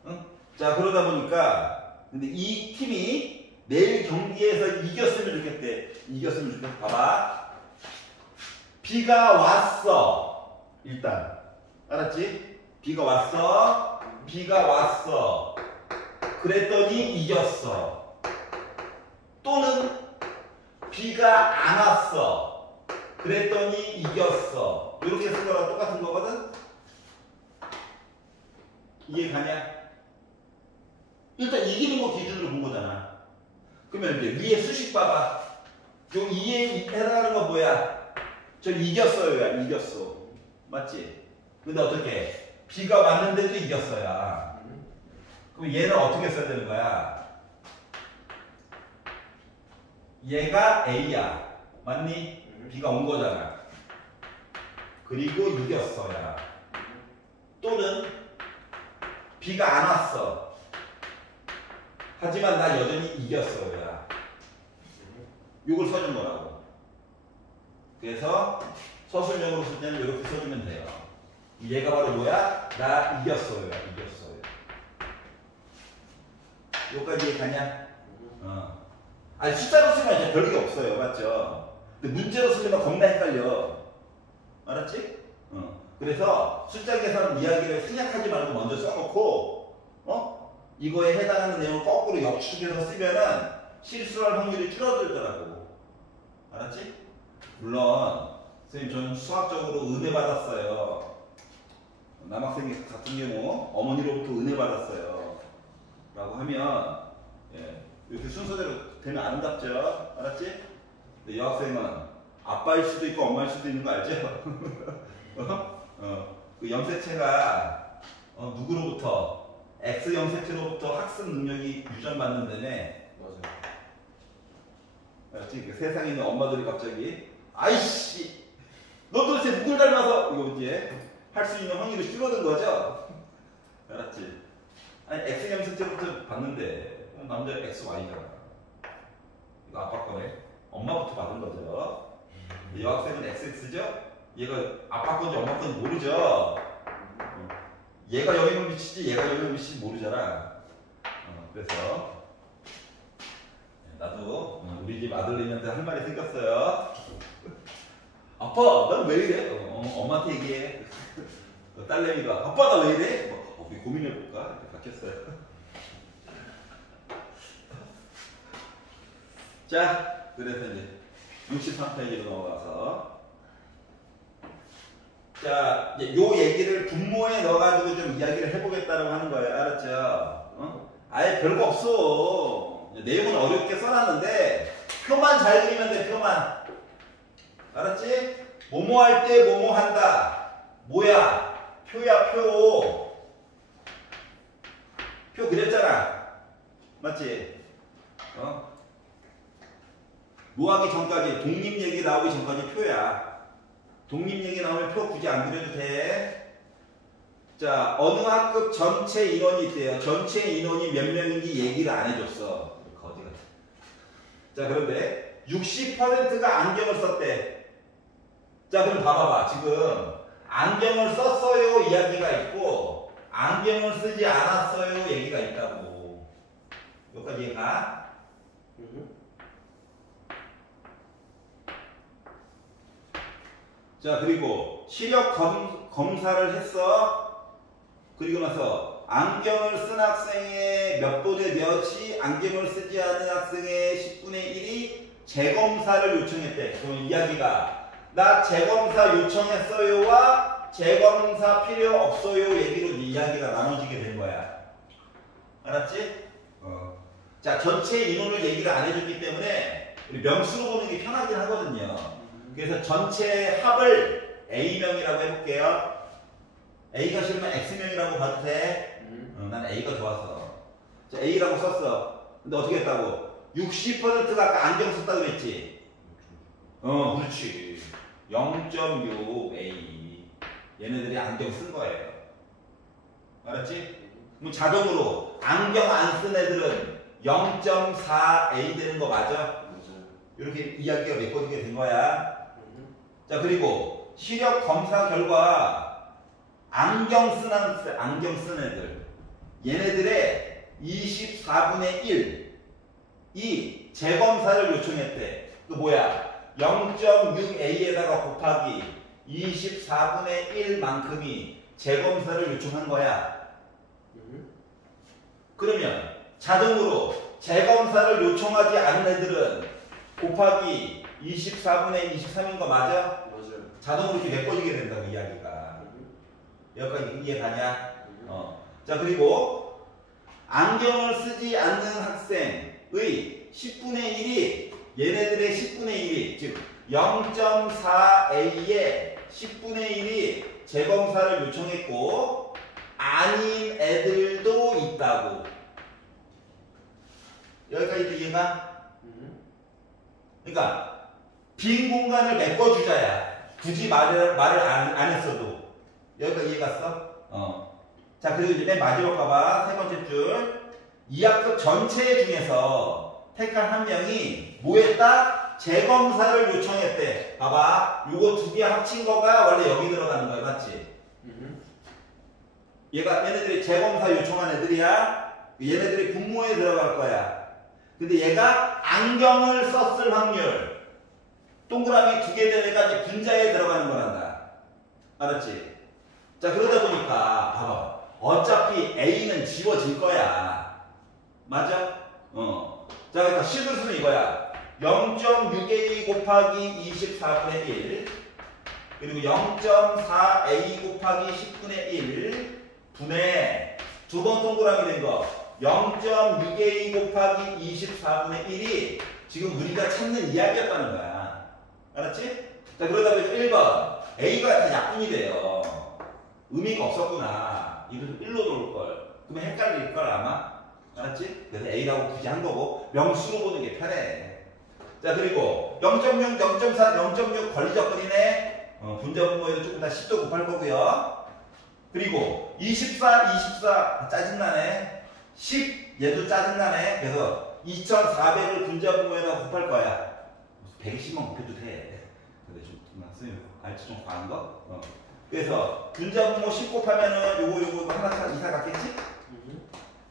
응? 자, 그러다 보니까 근데 이 팀이 내일 경기에서 이겼으면 좋겠대. 이겼으면 좋겠대. 봐봐. 비가 왔어. 일단. 알았지? 비가 왔어. 비가 왔어. 그랬더니 이겼어. 또는 비가 안 왔어. 그랬더니 이겼어. 이렇게 쓴 거랑 똑같은 거거든? 이해 가냐? 일단 이기는 거 기준으로 본 거잖아. 그러면 이제 위에 수식 봐봐. 요 이에 해당하는 건 뭐야? 저 이겼어요야. 이겼어. 맞지? 근데 어떻게? 비가 왔는데도 이겼어야. 그럼 얘는 어떻게 써야 되는 거야? 얘가 A야. 맞니? B가 온 거잖아. 그리고 이겼어야. 또는 B가 안 왔어. 하지만 나 여전히 이겼어야. 이걸 써준 거라고. 그래서 서술형으로 쓸 때는 이렇게 써주면 돼요. 얘가 바로 뭐야? 나 이겼어요. 이겼어요. 여기까지 이해가냐? 아니 숫자로 쓰면 이제 별게 없어요. 맞죠? 근데 문제로 쓰면 겁나 헷갈려. 알았지? 그래서 숫자 계산 이야기를 생략하지 말고 먼저 써놓고 이거에 해당하는 내용을 거꾸로 역축해서 쓰면은 실수할 확률이 줄어들더라고. 알았지? 물론 선생님 저는 수학적으로 은혜 받았어요. 남학생 같은 경우 어머니로부터 은혜 받았어요. 라고 하면 이렇게 순서대로 되면 아름답죠? 알았지? 근데 여학생은 아빠일 수도 있고 엄마일 수도 있는 거 알죠? 그 염색체가 누구로부터 X 염색체로부터 학습 능력이 유전받는다네. 맞아요. 알았지? 그 세상에 있는 엄마들이 갑자기 아이씨 너 도대체 누굴 닮아서 이거 이제 할 수 있는 확률이 줄어든 거죠? 알았지? 아니 X 염색체부터 봤는데 남자 XY잖아. 이거 아빠 거네. 엄마부터 받은 거죠. 여학생은 XX죠? 얘가 아빠 건지 엄마 건지 모르죠? 얘가 영향을 미치지 얘가 영향을 미치지 모르잖아. 그래서 나도 우리 집 아들내미한테 할 말이 생겼어요. 아빠 난 왜 이래? 엄마한테 얘기해. 딸내미가 아빠 나 왜 이래? 우리 고민해볼까? 이렇게 바뀌었어요. 자, 그래서 이제 63페이지로 넘어가서 자, 이제 요 얘기를 분모에 넣어가지고 좀 이야기를 해보겠다고 하는 거예요. 알았죠? 아예 별거 없어. 내용은 어렵게 써놨는데 표만 잘 그리면 돼. 표만. 알았지? 뭐뭐 할 때 뭐뭐 한다. 뭐야? 표야 표. 표 그렸잖아. 맞지? 뭐 하기 전까지 독립 얘기 나오기 전까지 표야. 독립 얘기 나오면 표 굳이 안 그려도 돼. 자, 어느 학급 전체 인원이 있대요. 전체 인원이 몇 명인지 얘기를 안 해줬어. 거지 같아. 자, 그런데 60%가 안경을 썼대. 자, 그럼 봐봐봐. 지금 안경을 썼어요 이야기가 있고 안경을 쓰지 않았어요 얘기가 있다고. 여기까지 이해가? 자, 그리고 시력 검사를 했어. 그리고 나서 안경을 쓴 학생의 몇 분의 몇이 안경을 쓰지 않은 학생의 10분의 1이 재검사를 요청했대. 그럼 이야기가 나 재검사 요청했어요와 재검사 필요 없어요 얘기로 이야기가 나눠지게 된 거야. 알았지? 자, 전체 인원을 얘기를 안 해줬기 때문에 우리 명수로 보는 게 편하긴 하거든요. 그래서 전체 합을 A명이라고 해볼게요. A가 싫으면 X명이라고 봐도 돼. 난 A가 좋아서. 자, A라고 썼어. 근데 어떻게 했다고? 60%가 아까 안경 썼다고 그랬지? 그렇지. 0.6 A. 얘네들이 안경 쓴 거예요. 알았지? 그럼 자동으로 안경 안 쓴 애들은 0.4 A 되는 거 맞아? 이렇게 이야기가 메꿔지게 된 거야. 자, 그리고 시력 검사 결과 안경 쓴 애들 얘네들의 24분의 1이 재검사를 요청했대. 그 뭐야? 0.6A에다가 곱하기 24분의 1만큼이 재검사를 요청한 거야. 그러면 자동으로 재검사를 요청하지 않은 애들은 곱하기 24분의 23인 거 맞아? 맞아요. 자동으로 이렇게 메꿔지게 된다고 이야기가. 여기까지 이해가냐? 자, 그리고 안경을 쓰지 않는 학생의 10분의 1이 얘네들의 10분의 1이 즉 0.4A의 10분의 1이 재검사를 요청했고 아닌 애들도 있다고. 여기까지도 이해가? 그러니까 빈 공간을 메꿔주자야. 굳이 말을 안 했어도. 여기까지 이해 갔어? 자, 그리고 이제 맨 마지막 봐봐. 세 번째 줄. 2학급 전체 중에서 택한 한 명이 뭐 했다? 재검사를 요청했대. 봐봐. 요거 두 개 합친 거가 원래 여기 들어가는 거야. 맞지? 얘네들이 재검사 요청한 애들이야. 얘네들이 분모에 들어갈 거야. 근데 얘가 안경을 썼을 확률. 동그라미 두 개 된 애가 이제 분자에 들어가는 거란다. 알았지? 자, 그러다 보니까 봐봐. 어차피 A는 지워질 거야. 맞아? 자, 그러니까 식을 이거야. 0.6A 곱하기 24분의 1 그리고 0.4A 곱하기 10분의 1 분의 두 번 동그라미 된 거 0.6A 곱하기 24분의 1이 지금 우리가 찾는 이야기였다는 거야. 알았지? 자, 그러다 보니까 1번 A가 다 약분이 돼요. 의미가 없었구나. 이래서 1로 돌걸. 그러면 헷갈릴걸 아마. 알았지? 그래서 A라고 굳이 한 거고 명수로 보는 게 편해. 자, 그리고 0.0, 0.4, 0.6 권리적거리네. 분자 분모에도 조금 다 10도 곱할 거고요. 그리고 24 짜증나네. 10 얘도 짜증나네. 그래서 2400을 분자 분모에다 곱할 거야. 120만 곱해도 돼. 근데 좀 쓰면 알지 좀 과한 거? 그래서 분자 분모 10 곱하면은 요거 하나 이사 갔겠지?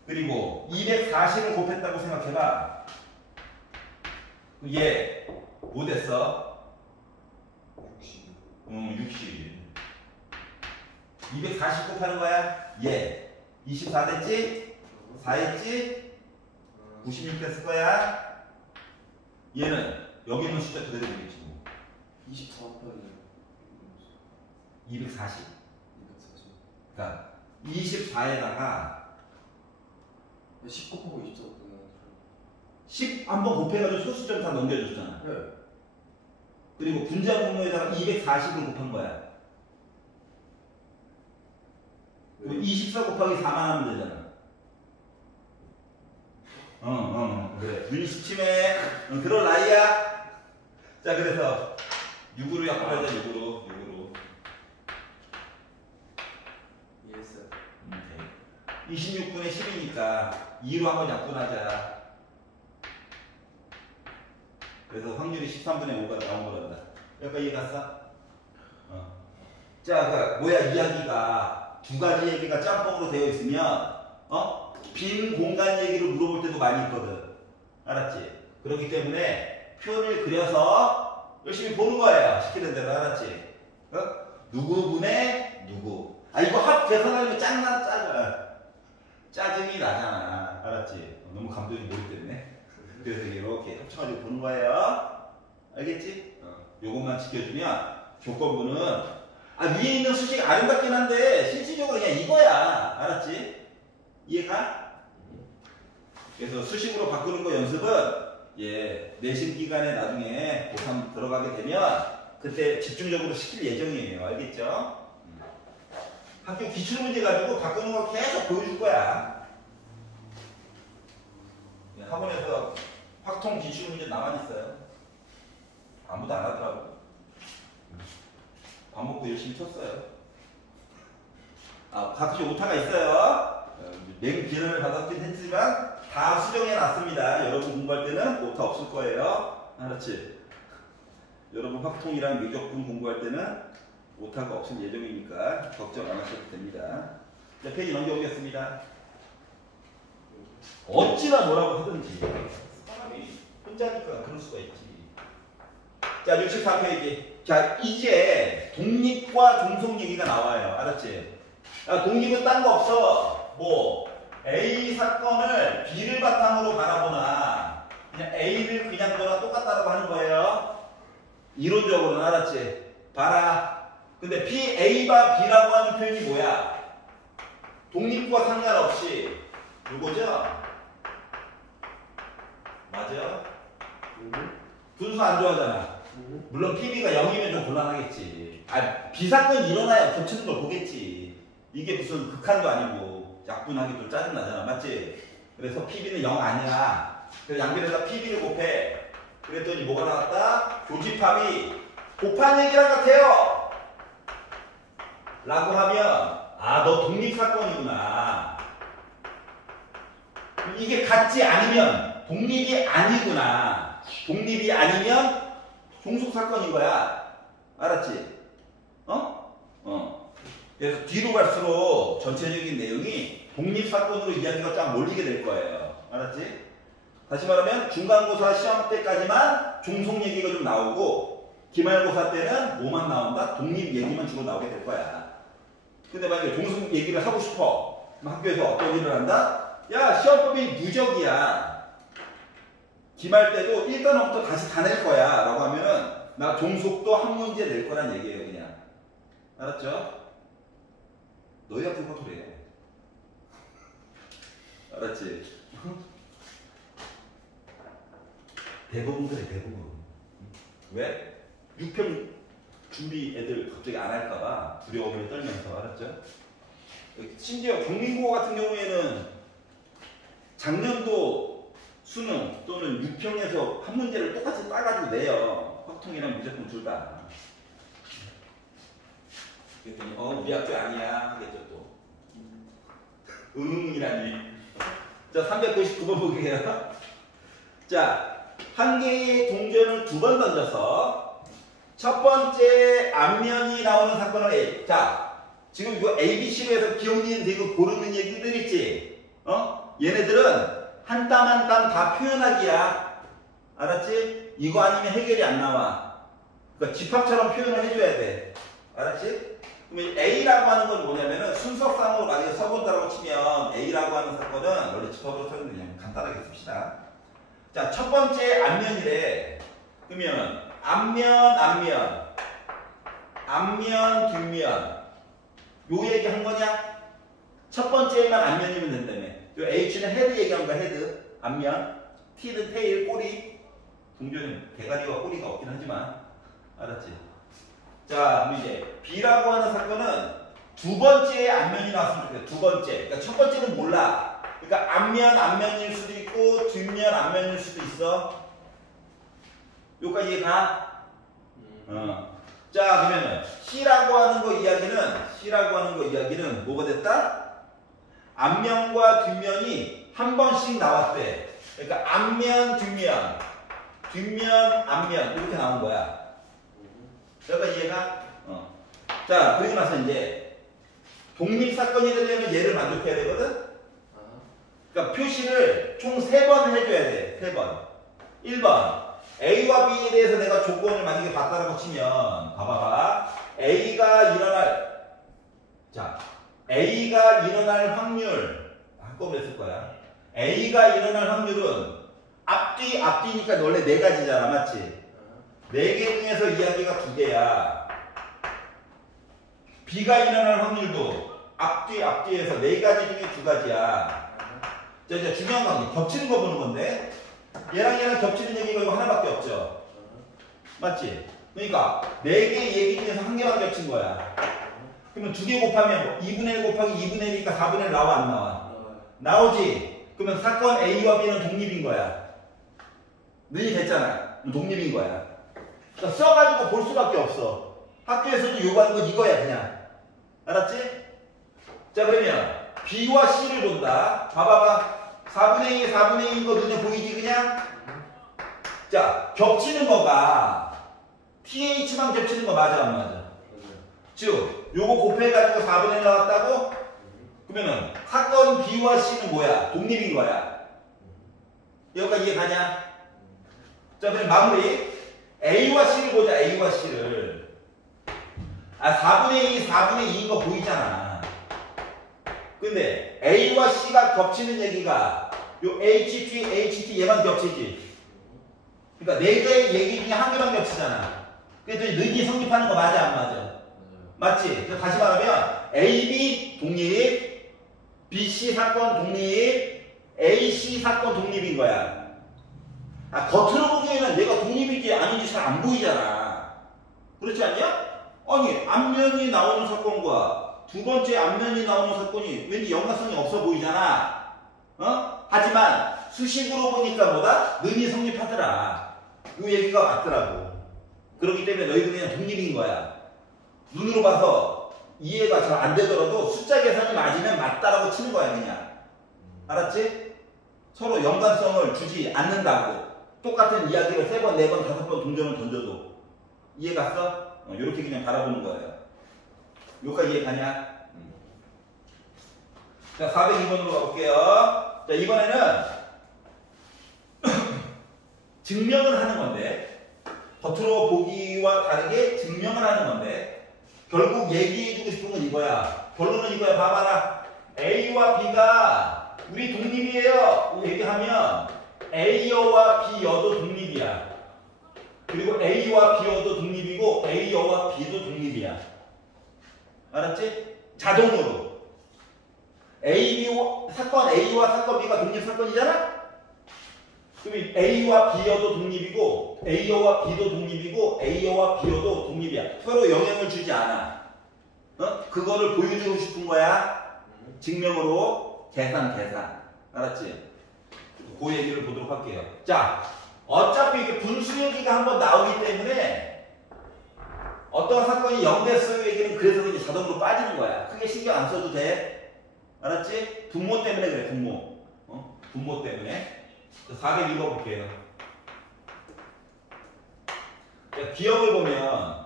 그리고 240을 곱했다고 생각해봐. 얘 뭐 됐어? 60. 240 곱하는 거야. 얘 24 됐지? 4 했지? 96 됐을 거야. 얘는 여기 있는 숫자 그대로 되겠지 뭐. 24 곱하기 240. 그러니까 24에다가 10 곱하고 24 곱하기 10 한번 곱해가지고 소수점 다 넘겨줬잖아. 네. 그리고 분자 분모에다가 240을 곱한 거야. 그럼 24 곱하기 4만 하면 되잖아. 그래. 윤식침에 그런 나이야. 자, 그래서 6으로 약분하자. 6으로. 이해했어요. 26분의 10이니까 2로 한번 약분하자. 그래서 확률이 13분의 5가 나온 거란다. 여기까지 이해 갔어? 자, 그러니까 뭐야 이야기가 두 가지 얘기가 짬뽕으로 되어 있으면 빈 공간 얘기를 물어볼 때도 많이 있거든. 알았지? 그렇기 때문에 표를 그려서 열심히 보는 거예요. 시키는 대로. 알았지? 누구분의 누구. 이거 합 계산하려면 짜증이 나잖아. 알았지? 너무 감독이 몰입됐네. 그래서 이렇게 합쳐가지고 보는 거예요. 알겠지? 요것만 지켜주면 조건부는 위에 있는 수식이 아름답긴 한데 실질적으로 그냥 이거야. 알았지? 이해가? 그래서 수식으로 바꾸는 거 연습은 내신 기간에 나중에 고3 들어가게 되면 그때 집중적으로 시킬 예정이에요. 알겠죠? 학교 기출문제 가지고 바꾸는 거 계속 보여줄 거야. 학원에서 확통 기출문제 나만 있어요. 아무도 안 하더라고. 밥 먹고 열심히 쳤어요. 가끔씩 오타가 있어요. 맹 비난을 받았긴 했지만 다 수정해 놨습니다. 여러분 공부할 때는 오타 없을 거예요. 알았지? 여러분 확통이랑 미적분 공부할 때는 오타가 없을 예정이니까 걱정 안 하셔도 됩니다. 자, 페이지 넘겨보겠습니다. 어찌나 뭐라고 하든지 사람이 혼자니까 그럴 수가 있지. 자, 64페이지. 자, 이제 독립과 종속 얘기가 나와요. 알았지? 독립은 딴 거 없어. A 사건을 B를 바탕으로 바라보나 그냥 A를 그냥 거나 똑같다라고 하는 거예요. 이론적으로는. 알았지? 봐라. 근데 A바 B라고 하는 표현이 뭐야? 독립과 상관없이 요거죠? 맞아? 분수 안 좋아하잖아. 물론 PB가 0이면 좀 곤란하겠지. B사건이 일어나야 겹치는 걸 보겠지. 이게 무슨 극한도 아니고 약분하기 좀 짜증나잖아. 맞지? 그래서 PB는 0 아니야. 그래서 양변에다 PB를 곱해. 그랬더니 뭐가 나왔다? 교집합이 곱한 얘기랑 같아요. 라고 하면 너 독립사건이구나. 이게 같지 않으면 독립이 아니구나. 독립이 아니면 종속사건인 거야. 알았지? 그래서 뒤로 갈수록 전체적인 내용이 독립사건으로 이야기가 쫙 몰리게 될 거예요. 알았지? 다시 말하면 중간고사 시험 때까지만 종속 얘기가 좀 나오고 기말고사 때는 뭐만 나온다? 독립 얘기만 주로 나오게 될 거야. 근데 만약에 종속 얘기를 하고 싶어. 그럼 학교에서 어떤 일을 한다? 야, 시험법이 누적이야. 기말 때도 1단원부터 다시 다 낼 거야. 라고 하면은 나 종속도 한 문제 낼 거란 얘기예요, 그냥. 알았죠? 너희 학교가 그래. 알았지? 대부분 그래, 대부분. 왜? 6평 준비 애들 갑자기 안 할까봐 두려움을 떨면서. 알았죠? 심지어 경민고어 같은 경우에는 작년도 수능 또는 6평에서 한 문제를 똑같이 따가지고 내요. 확통이랑 무조건 둘 다. 그랬더니 우리 학교 아니야 하겠죠 또. 이라니. 자, 399번 보게요. 자, 한 개의 동전을 두 번 던져서 첫 번째 앞면이 나오는 사건을 A. 자, 지금 이거 A, B, C로 해서 기억니은 되고 고르는 얘기들 있지? 얘네들은 한 땀 한 땀 다 표현하기야. 알았지? 이거 아니면 해결이 안 나와. 그러니까 집합처럼 표현을 해줘야 돼. 알았지? 그럼 A라고 하는 건 뭐냐면은 순서상으로 만약에 써본다라고 치면 A라고 하는 사건은 원래 집합으로 써는 그냥 간단하게 씁시다. 자, 첫 번째 앞면이래. 그러면 앞면, 뒷면. 요 얘기 한 거냐? 첫 번째만 앞면이면 된다며. 요 H는 헤드 얘기한 거야, 헤드. 앞면. T는 테일, 꼬리. 동전은 대가리와 꼬리가 없긴 하지만. 알았지? 자, 그럼 이제 B라고 하는 사건은 두 번째 앞면이 나왔으면 좋겠다. 두 번째. 그러니까 첫 번째는 몰라. 그러니까 앞면일 수도 있고 뒷면 앞면일 수도 있어. 여기까지 이해가? 자, 그러면은 C라고 하는 거 이야기는 뭐가 됐다? 앞면과 뒷면이 한 번씩 나왔대. 그러니까 앞면, 뒷면, 앞면 이렇게 나온 거야. 여기까지 이해가? 자, 그리고 나서 이제 독립사건이 되려면 얘를 만족해야 되거든? 그러니까 표시를 총 3번 해줘야 돼. 3번. 1번. A와 B에 대해서 내가 조건을 만약에 봤다라고 치면, 봐봐봐. A가 일어날 확률. 한꺼번에 쓸 거야. A가 일어날 확률은 앞뒤니까 원래 4가지잖아. 맞지? 4개 중에서 이야기가 2개야. B가 일어날 확률도 앞뒤에서 4가지 중에 2가지야. 자, 이제 중요한 건 겹치는 거 보는 건데, 얘랑 겹치는 얘기가 이거 하나밖에 없죠. 맞지? 그러니까 4개 얘기 중에서 1개만 겹친 거야. 그러면 2개 곱하면 2분의 1 곱하기 2분의 1이니까 4분의 1 나와 안 나와? 나오지? 그러면 사건 A와 B는 독립인 거야. 는이 됐잖아. 독립인 거야. 그러니까 써가지고 볼 수밖에 없어. 학교에서도 요구하는 건 이거야 그냥. 알았지? 자, 그러면 B와 C를 본다. 봐봐봐. 4분의 2인 거 눈에 보이지 그냥? 자, 겹치는 거가 TH만 겹치는 거 맞아 안 맞아? 즉 요거 곱해가지고 4분의 1 나왔다고? 그러면은 사건 B와 C는 뭐야? 독립인 거야. 여기까지 이해가냐? 자, 그럼 마무리. A와 C를 보자. A와 C를. 4분의 2인 거 보이잖아. 근데 A와 C가 겹치는 얘기가 요 HT 얘만 겹치지. 그러니까 4개의 얘기 중에 1개만 겹치잖아. 그랬더니 능이 성립하는 거 맞아 안 맞아? 맞지? 다시 말하면 AB 독립, BC 사건 독립, AC 사건 독립인 거야. 겉으로 보기에는 내가 독립인지 아닌지 잘 안 보이잖아. 그렇지 않냐? 아니, 앞면이 나오는 사건과 두 번째 앞면이 나오는 사건이 왠지 연관성이 없어 보이잖아. 하지만 수식으로 보니까 뭐다? 는이 성립하더라. 이 얘기가 맞더라고. 그렇기 때문에 너희들은 그냥 독립인 거야. 눈으로 봐서 이해가 잘 안 되더라도 숫자 계산이 맞으면 맞다라고 치는 거야 그냥. 알았지? 서로 연관성을 주지 않는다고. 똑같은 이야기를 3번, 4번, 5번 동전을 던져도. 이해 갔어? 이렇게 그냥 바라보는 거예요. 여기까지 이해 가냐? 자, 402번으로 가볼게요. 자, 이번에는 증명을 하는 건데, 겉으로 보기와 다르게 증명을 하는 건데, 결국 얘기해주고 싶은 건 이거야. 결론은 이거야. 봐봐라. A와 B가 우리 독립이에요. 얘기하면 A여와 B여도 독립이야. 그리고 A와 B여도 독립이고 A여와 B도 독립이야. 알았지? 자동으로. 사건 A와 사건 B가 독립사건이잖아? 그럼 A와 B여도 독립이고 A여와 B도 독립이고 A여와 B여도 독립이야. 서로 영향을 주지 않아. 그거를 보여주고 싶은 거야. 증명으로 계산. 알았지? 그 얘기를 보도록 할게요. 자, 어차피 이게 분수 얘기가 한번 나오기 때문에 어떤 사건이 0됐어요 얘기는 그래서 이제 자동으로 빠지는 거야. 크게 신경 안 써도 돼. 알았지? 분모 때문에 그래, 분모. 분모 때문에. 402번 볼게요. 기억을 보면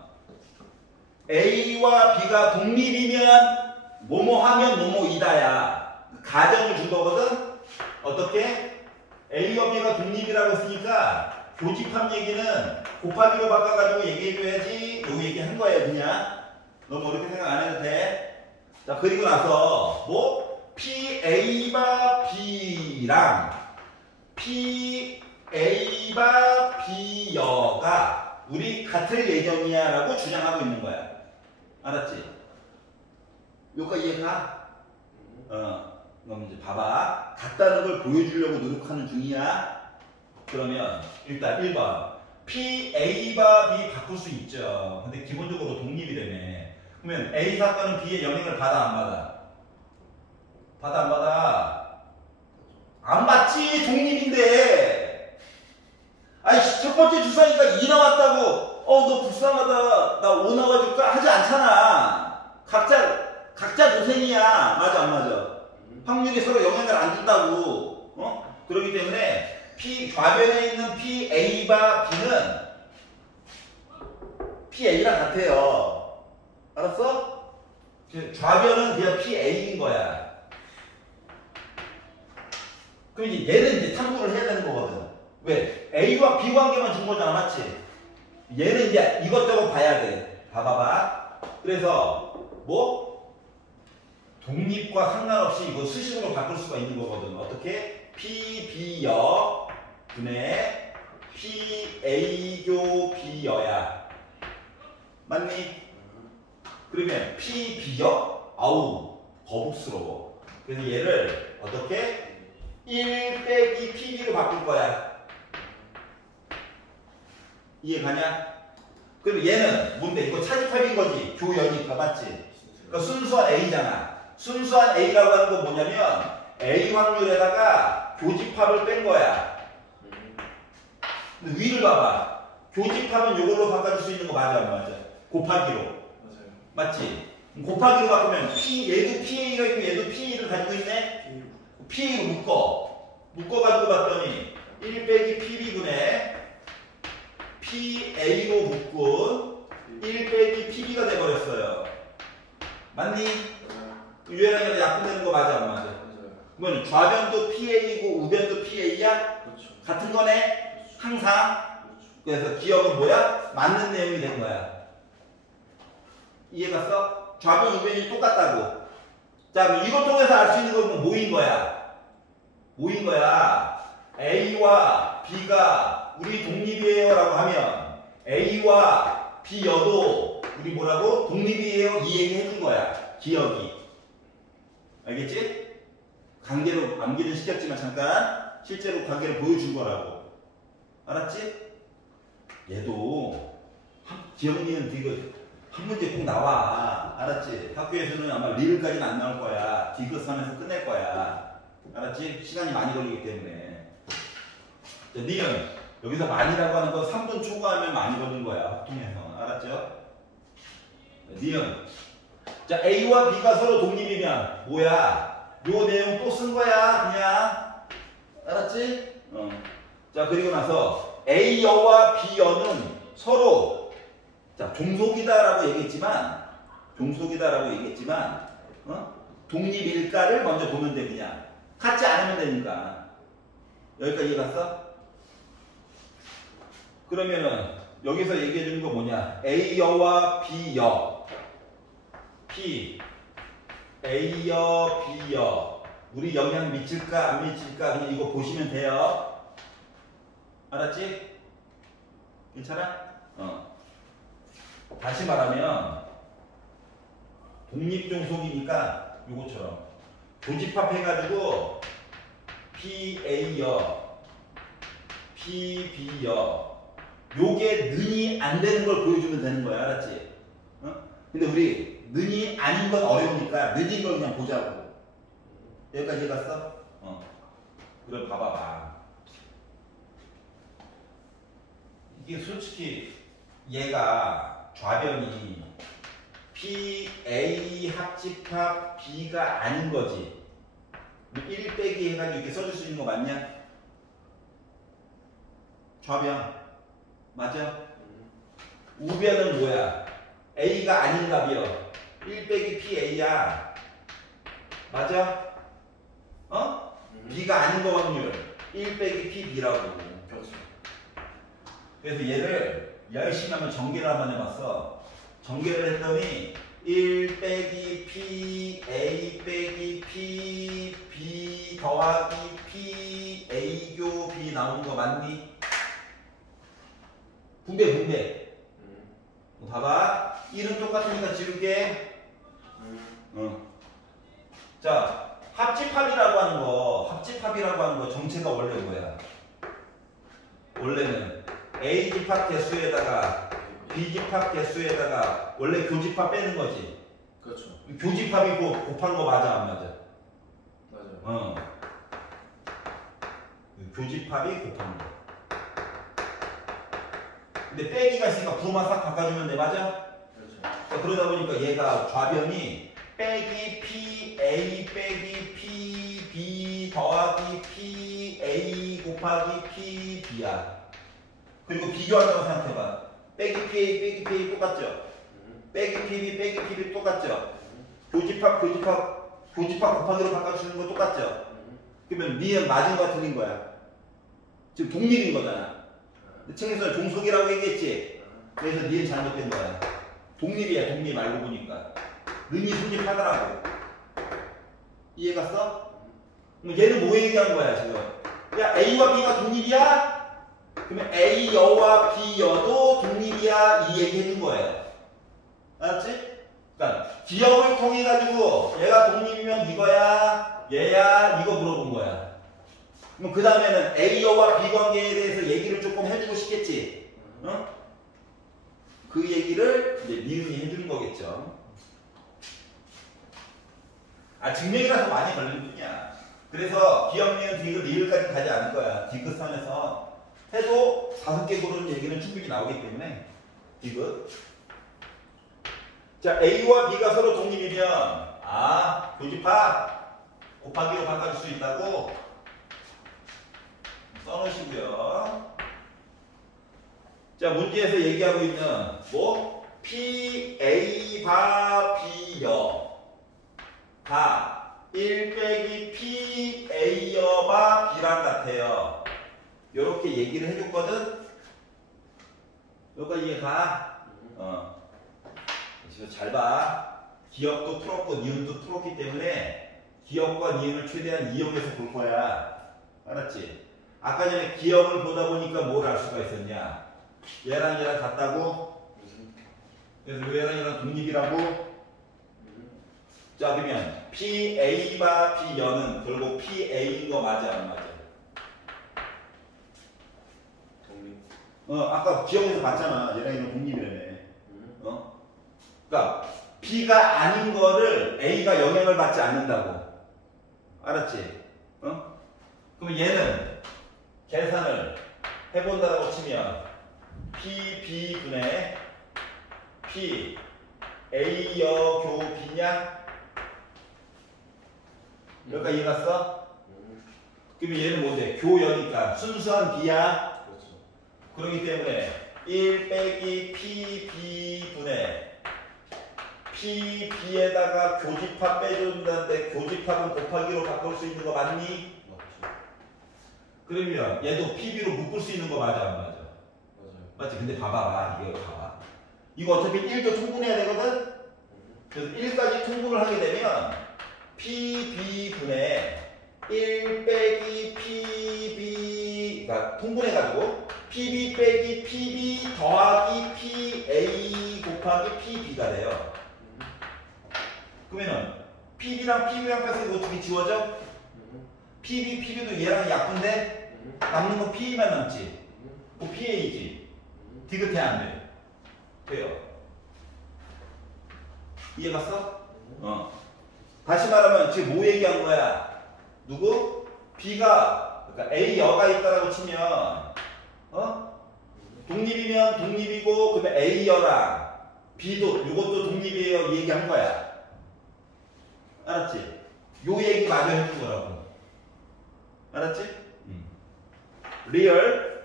A와 B가 독립이면 뭐뭐 하면 뭐뭐이다야. 가정을 준 거거든? 어떻게? A와 B가 독립이라고 했으니까 교집합 얘기는 곱하기로 바꿔가지고 얘기해줘야지. 요 얘기 한 거예요 그냥. 너무 어렵게 생각 안 해도 돼. 자, 그리고 나서 뭐? PA와 B랑 PA와 B여가 우리 같을 예정이야 라고 주장하고 있는 거야. 알았지? 여기까지 이해가? 그럼 이제 봐봐. 같다는 걸 보여주려고 노력하는 중이야. 그러면 일단 1번 PA와 B 바꿀 수 있죠. 근데 기본적으로 독립이 되네. 그러면 A 사건은 B의 영향을 받아 안 받아? 받아 안 받아? 안 받지. 독립인데. 아니 첫 번째 주사위가 2 나왔다고 너 불쌍하다 나 5 나와줄까? 하지 않잖아. 각자 도생이야. 맞아 안 맞아? 확률이 서로 영향을 안 준다고. 그렇기 때문에 좌변에 있는 PA와 B는 PA랑 같아요. 알았어? 좌변은 그냥 PA인 거야. 그럼 이제 얘는 이제 탐구를 해야 되는 거거든. 왜? A와 B 관계만 준 거잖아, 맞지? 얘는 이제 이것저것 봐야 돼. 봐봐봐. 그래서 뭐? 독립과 상관없이 이거 수식으로 바꿀 수가 있는 거거든. 어떻게? PB여 분의 PA교 B여야. 맞니? 그러면 PB여? 아우, 거북스러워. 그래서 얘를 어떻게? 1 빼기 PB로 바꿀 거야. 이해 가냐? 그럼 얘는 뭔데? 이거 차집합인 거지. 교연이니까 맞지? 그러니까 순수한 A잖아. 순수한 A라고 하는 건 뭐냐면 A 확률에다가 교집합을 뺀 거야. 근데 위를 봐봐. 교집합은 이걸로 바꿔줄 수 있는 거 맞아 안 맞아? 곱하기로. 맞아요. 맞지? 곱하기로 바꾸면 얘도 PA가 있고 얘도 PA를 가지고 있네? P로 묶어가지고 봤더니 1 빼기 PB분의 PA로 묶은 1 빼기 PB가 돼버렸어요. 맞니? 유연하게 약분되는 거 맞아 안 맞아? 그러면 좌변도 PA이고 우변도 PA야? 그렇죠. 같은 거네? 항상? 그래서 기억은 뭐야? 맞는 내용이 된 거야. 이해갔어? 좌변 우변이 똑같다고. 자, 그럼 이걸 통해서 알 수 있는 건 뭐인 거야? 뭐인 거야? A와 B가 우리 독립이에요 라고 하면 A와 B여도 우리 뭐라고? 독립이에요. 이 얘기 해준 거야. 기억이. 알겠지? 관계로 암기는 시켰지만 잠깐 실제로 관계를 보여준 거라고. 알았지? 얘도 기억리는 되게 한 문제 꼭 나와. 알았지? 학교에서는 아마 리을까지는 안 나올 거야. 디귿선에서 끝낼 거야. 알았지? 시간이 많이 걸리기 때문에. 자, 니은. 여기서 많이라고 하는 건 3분 초과하면 많이 걸린 거야. 통해서. 알았죠? 니은. 자, A와 B가 서로 독립이면 뭐야? 요 내용 또 쓴 거야. 그냥. 알았지? 자, 그리고 나서 A여와 B여는 서로 자, 종속이다라고 얘기했지만 독립일까를 먼저 보면 돼. 그냥 같지 않으면 되니까. 여기까지 이해갔어? 그러면은 여기서 얘기해 주는 거 뭐냐? A여와 B여 A여 B여 우리 영향 미칠까 안 미칠까 그냥 이거 보시면 돼요. 알았지? 괜찮아? 다시 말하면 독립종속이니까 요거처럼 교집합해가지고 PA여 PB여 요게 는이 안 되는 걸 보여주면 되는 거야. 알았지? 근데 우리 는이 아닌 건 어려우니까 는인 걸 그냥 보자고. 여기까지 해갔어? 그럼 봐봐봐. 이게 솔직히 얘가 좌변이 PA 합집합 B가 아닌 거지. 1 빼기 해가지고 이렇게 써줄 수 있는 거 맞냐? 좌변 맞아? 우변은 뭐야? A가 아닌 값이요. 1 빼기 PA야. 맞아? B가 아닌 거 확률 1 빼기 PB라고. 그렇죠. 그래서 얘를 열심히 한번 전개를 한번 해봤어. 전개를 했더니 1 빼기 P A 빼기 P B 더하기 P A교 B 나오는 거 맞니? 분배. 봐봐. 1은 똑같으니까 지울게. 자, 합집합이라고 하는 거 정체가 원래 뭐야? 원래는 A집합 개수에다가 B집합 개수에다가 원래 교집합 빼는 거지. 그렇죠. 교집합이 곱한 거 맞아 안 맞아? 맞아요. 교집합이 곱한 거. 근데 빼기가 있으니까 부호만 싹 바꿔주면 돼. 맞아? 그렇죠. 그러다 보니까 얘가 좌변이 빼기 P A 빼기 P B 더하기 P A 곱하기 P B야. 그리고 비교한다고 생각해봐. 빼기 P A 빼기 P A 똑같죠? 빼기 P B 빼기 P B 똑같죠? 교집합 곱하기로 바꿔주는 거 똑같죠? 그러면 니은 맞은 거야 틀린 거야? 지금 독립인 거잖아. 책에서 종속이라고 얘기했지? 그래서 니은 잘못된 거야. 독립이야, 독립 알고 보니까. 는이 성립하더라고. 이해갔어? 얘는 뭐 얘기한 거야, 지금? 야, A와 B가 독립이야? 그러면 A여와 B여도 독립이야? 이 얘기 해준 거예요. 알았지? 그러니까, 기억을 통해가지고, 얘가 독립이면 이거야, 얘야, 이거 물어본 거야. 그럼 그 다음에는 A여와 B 관계에 대해서 얘기를 조금 해주고 싶겠지? 응? 그 얘기를 이제 니은이 해주는 거겠죠. 증명이라서 많이 걸리는 분이야. 그래서 기억, 니은, 디귿, 리을까지 가지 않을 거야. 디귿선에서 해도 5개 고르는 얘기는 충분히 나오기 때문에 디귿. 자, A와 B가 서로 독립이면 교집합 곱하기로 바꿔줄 수 있다고 써놓으시고요. 자, 문제에서 얘기하고 있는 P A 바 B여 다 1 빼기 P A여 바 B랑 같아요. 요렇게 얘기를 해줬거든. 여기까지 이해가? 그래서 잘 봐. 기억도 풀었고 니은도 풀었기 때문에 기억과 니은을 최대한 이용해서 볼 거야. 알았지? 아까 전에 기억을 보다 보니까 뭘 알 수가 있었냐? 얘랑 얘랑 같다고? 그래서 얘랑 독립이라고? 자, 그러면 PA바 B여는 결국 PA인 거 맞아 안 맞아? 독립. 아까 기억에서 봤잖아. 얘랑 얘랑 독립이라며. 그러니까 B가 아닌 거를 A가 영향을 받지 않는다고. 알았지? 어? 그럼 얘는 계산을 해본다라고 치면 PB분의 P A여 교 B냐? 여기까지 이해 갔어? 그러면 얘는 뭔데? 교여니까 순수한 B야. 그렇죠. 그렇기 때문에 1 빼기 PB분의 PB에다가 교집합 빼준다는데 교집합은 곱하기로 바꿀 수 있는 거 맞니? 맞죠. 그러면 얘도 PB로 묶을 수 있는 거 맞아 안 맞아? 맞아요. 맞지? 근데 봐봐 이거 봐봐 이거 어차피 1도 통분해야 되거든? 그래서 1까지 통분을 하게 되면 PB분의 1 빼기 PB 그러니까 통분해가지고 PB 빼기 PB 더하기 PA 곱하기 PB가 돼요. 그러면은 PB랑 PB랑 빼서 이거 어떻게 지워져? PB도 얘랑 약분데 남는 건 PE만 남지. 그 PA지. 디귿해 안 돼? 돼요. 이해 갔어? 다시 말하면 지금 뭐 얘기한 거야? 누구? B가 그러니까 A여가 있다라고 치면 독립이면 독립이고 그다음에 A여랑 B도 이것도 독립이에요 이 얘기한 거야. 알았지? 요 얘기 마저 해준 거라고. 알았지? 리얼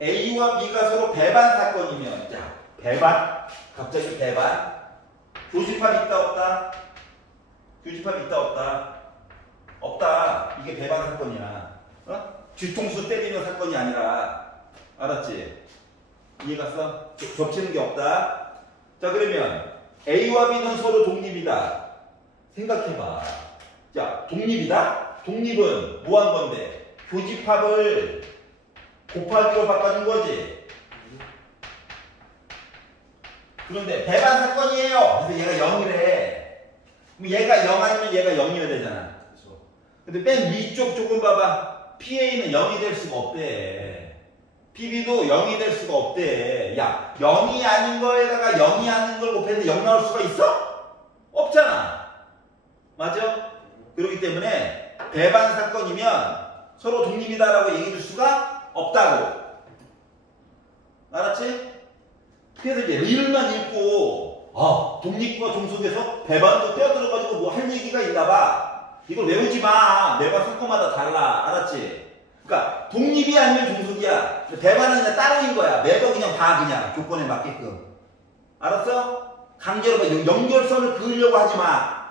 A와 B가 서로 배반 사건이면 자 배반 갑자기 배반 교집합 있다 없다? 교집합 있다 없다? 없다. 이게 배반 사건이야. 뒤통수 때리는 사건이 아니라. 알았지? 이해 갔어? 겹치는 게 없다. 자 그러면 A와 B는 서로 독립이다. 생각해봐. 자 독립이다? 독립은 뭐 한 건데? 교집합을 곱하기로 바꿔준 거지. 그런데 배반 사건이에요. 그래서 얘가 0이래. 그럼 얘가 0 아니면 얘가 0이어야 되잖아. 그렇죠. 근데 맨 위쪽 조금 봐봐. PA는 0이 될 수가 없대. PB도 0이 될 수가 없대. 야, 0이 아닌 거에다가 0이 아닌 걸 곱했는데 0 나올 수가 있어? 없잖아. 맞아? 그렇기 때문에 배반 사건이면 서로 독립이다라고 얘기해 줄 수가 없다고. 알았지? 그래서 이제 리을만 읽고 독립과 종속에서 배반도 떼어들어가지고 뭐 할 얘기가 있나 봐. 이걸 외우지 마. 매번 사건마다 달라. 알았지? 그러니까 독립이 아니면 종속이야. 배반은 그냥 따로인 거야. 매번 그냥 봐 그냥 조건에 맞게끔. 알았어? 강제로 연결선을 그으려고 하지 마.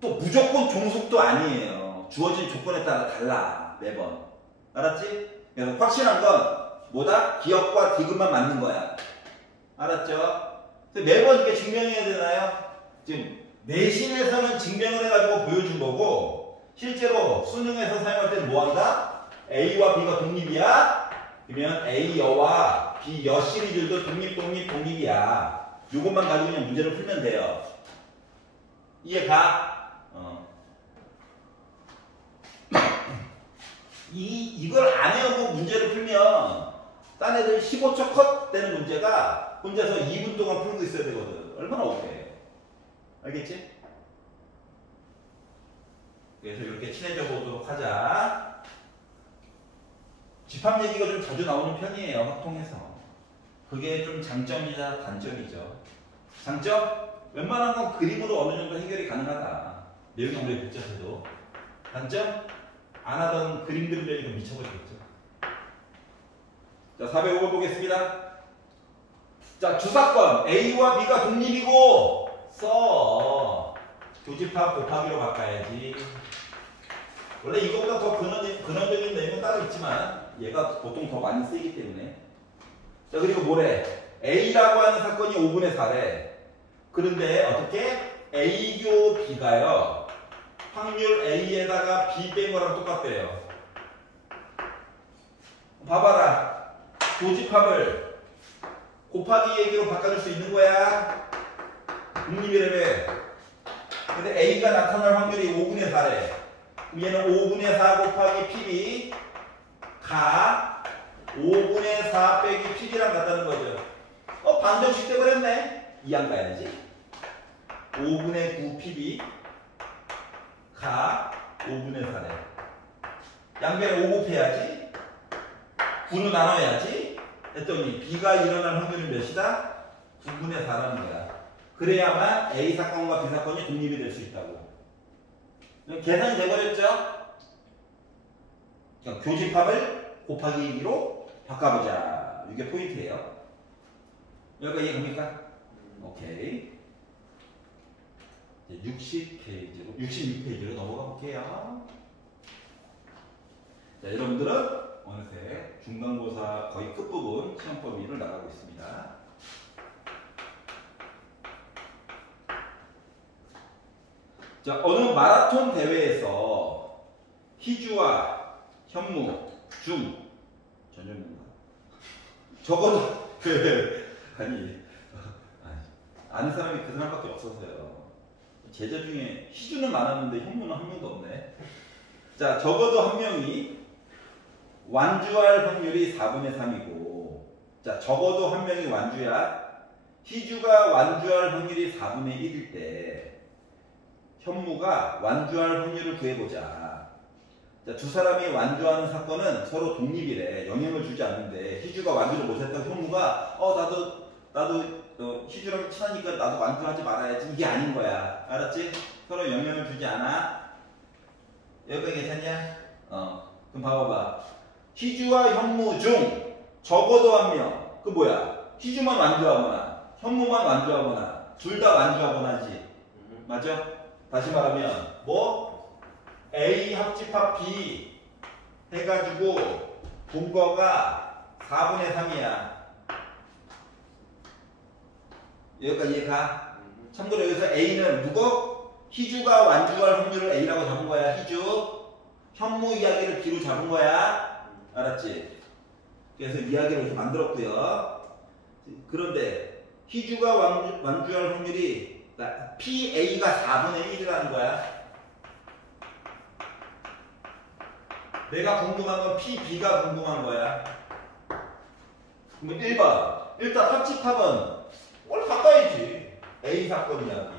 또 무조건 종속도 아니에요. 주어진 조건에 따라 달라. 매번. 알았지? 그래서 확실한 건 뭐다? 기억과 디귿만 맞는 거야. 알았죠? 매번 이렇게 증명해야 되나요? 지금 내신에서는 증명을 해가지고 보여준 거고 실제로 수능에서 사용할 때는 뭐 한다? A와 B가 독립이야? 그러면 A여와 B여 시리즈도 독립이야. 이것만 가지고 그냥 문제를 풀면 돼요. 이해가? 이걸 안 해오고 문제를 풀면 딴 애들 15초 컷 되는 문제가 혼자서 2분 동안 풀고 있어야 되거든. 얼마나 억울해. 알겠지? 그래서 이렇게 친해져 보도록 하자. 집합 얘기가 좀 자주 나오는 편이에요. 확통에서. 그게 좀 장점이자 단점이죠. 장점? 웬만한 건 그림으로 어느 정도 해결이 가능하다. 내용이 아무리 복잡해도. 단점? 안 하던 그림 그리려니까 미쳐버리겠죠. 자, 405번 보겠습니다. 자, 주사건 A와 B가 독립이고 써. 교집합 곱하기로 바꿔야지. 원래 이거보다 더 근원적인 내용은 따로 있지만 얘가 보통 더 많이 쓰이기 때문에. 자, 그리고 뭐래? A라고 하는 사건이 5분의 4래. 그런데 어떻게? A교 B가요. 확률 A에다가 B 뺀 거랑 똑같대요. 봐봐라. 교집합을 곱하기 얘기로 바꿔줄 수 있는 거야. 독립이라며. 근데 A가 나타날 확률이 5분의 4래. 그럼 얘는 5분의 4 곱하기 PB 가 5분의 4 빼기 PB랑 같다는 거죠. 방정식 돼버렸네. 2안 가야지. 5분의 9 PB 가 5분의 4래. 양변에 5 곱해야지. 9로 나눠야지. 했더니 B가 일어날 확률은 몇이다? 9분의 4라는 거야. 그래야만 A 사건과 B 사건이 독립이 될 수 있다고. 계산이 돼버렸죠? 그러니까 교집합을 곱하기 2로 바꿔보자. 이게 포인트예요. 여기가 이해갑니까? 오케이. 66페이지로 넘어가 볼게요. 자, 여러분들은 어느새 중간고사 거의 끝부분 시험 범위를 나가고 있습니다. 자, 어느 마라톤 대회에서 희주와 현무, 중 전현무인가? 적어도 아는 사람이 그 사람밖에 없어서요. 제자 중에 희주는 많았는데 현무는 한 명도 없네. 자, 적어도 한 명이 완주할 확률이 4분의 3이고, 자, 적어도 한 명이 완주야. 희주가 완주할 확률이 4분의 1일 때 현무가 완주할 확률을 구해보자. 자, 두 사람이 완주하는 사건은 서로 독립이래. 영향을 주지 않는데 희주가 완주를 못했다고 현무가 나도 희주랑 친하니까 나도 완주하지 말아야지. 이게 아닌 거야. 알았지? 서로 영향을 주지 않아. 여기까지 괜찮냐? 그럼 봐봐. 희주와 현무 중 적어도 한 명. 그 뭐야? 희주만 완주하거나 현무만 완주하거나 둘 다 완주하거나지. 맞죠? 다시 말하면 뭐? A 합집합 B 해가지고 본거가 4분의 3이야. 여기까지 이해가? 참고로 여기서 A는 누구? 희주가 완주할 확률을 A라고 잡은 거야. 희주. 현무 이야기를 B로 잡은 거야. 알았지? 그래서 이야기를 이렇게 만들었고요. 그런데 희주가 완주할 확률이 PA가 4분의 1이라는 거야. 내가 궁금한 건 PB가 궁금한 거야. 그럼 1번. 일단 합집합은 뭘 바꿔야지. A 사건 이야기,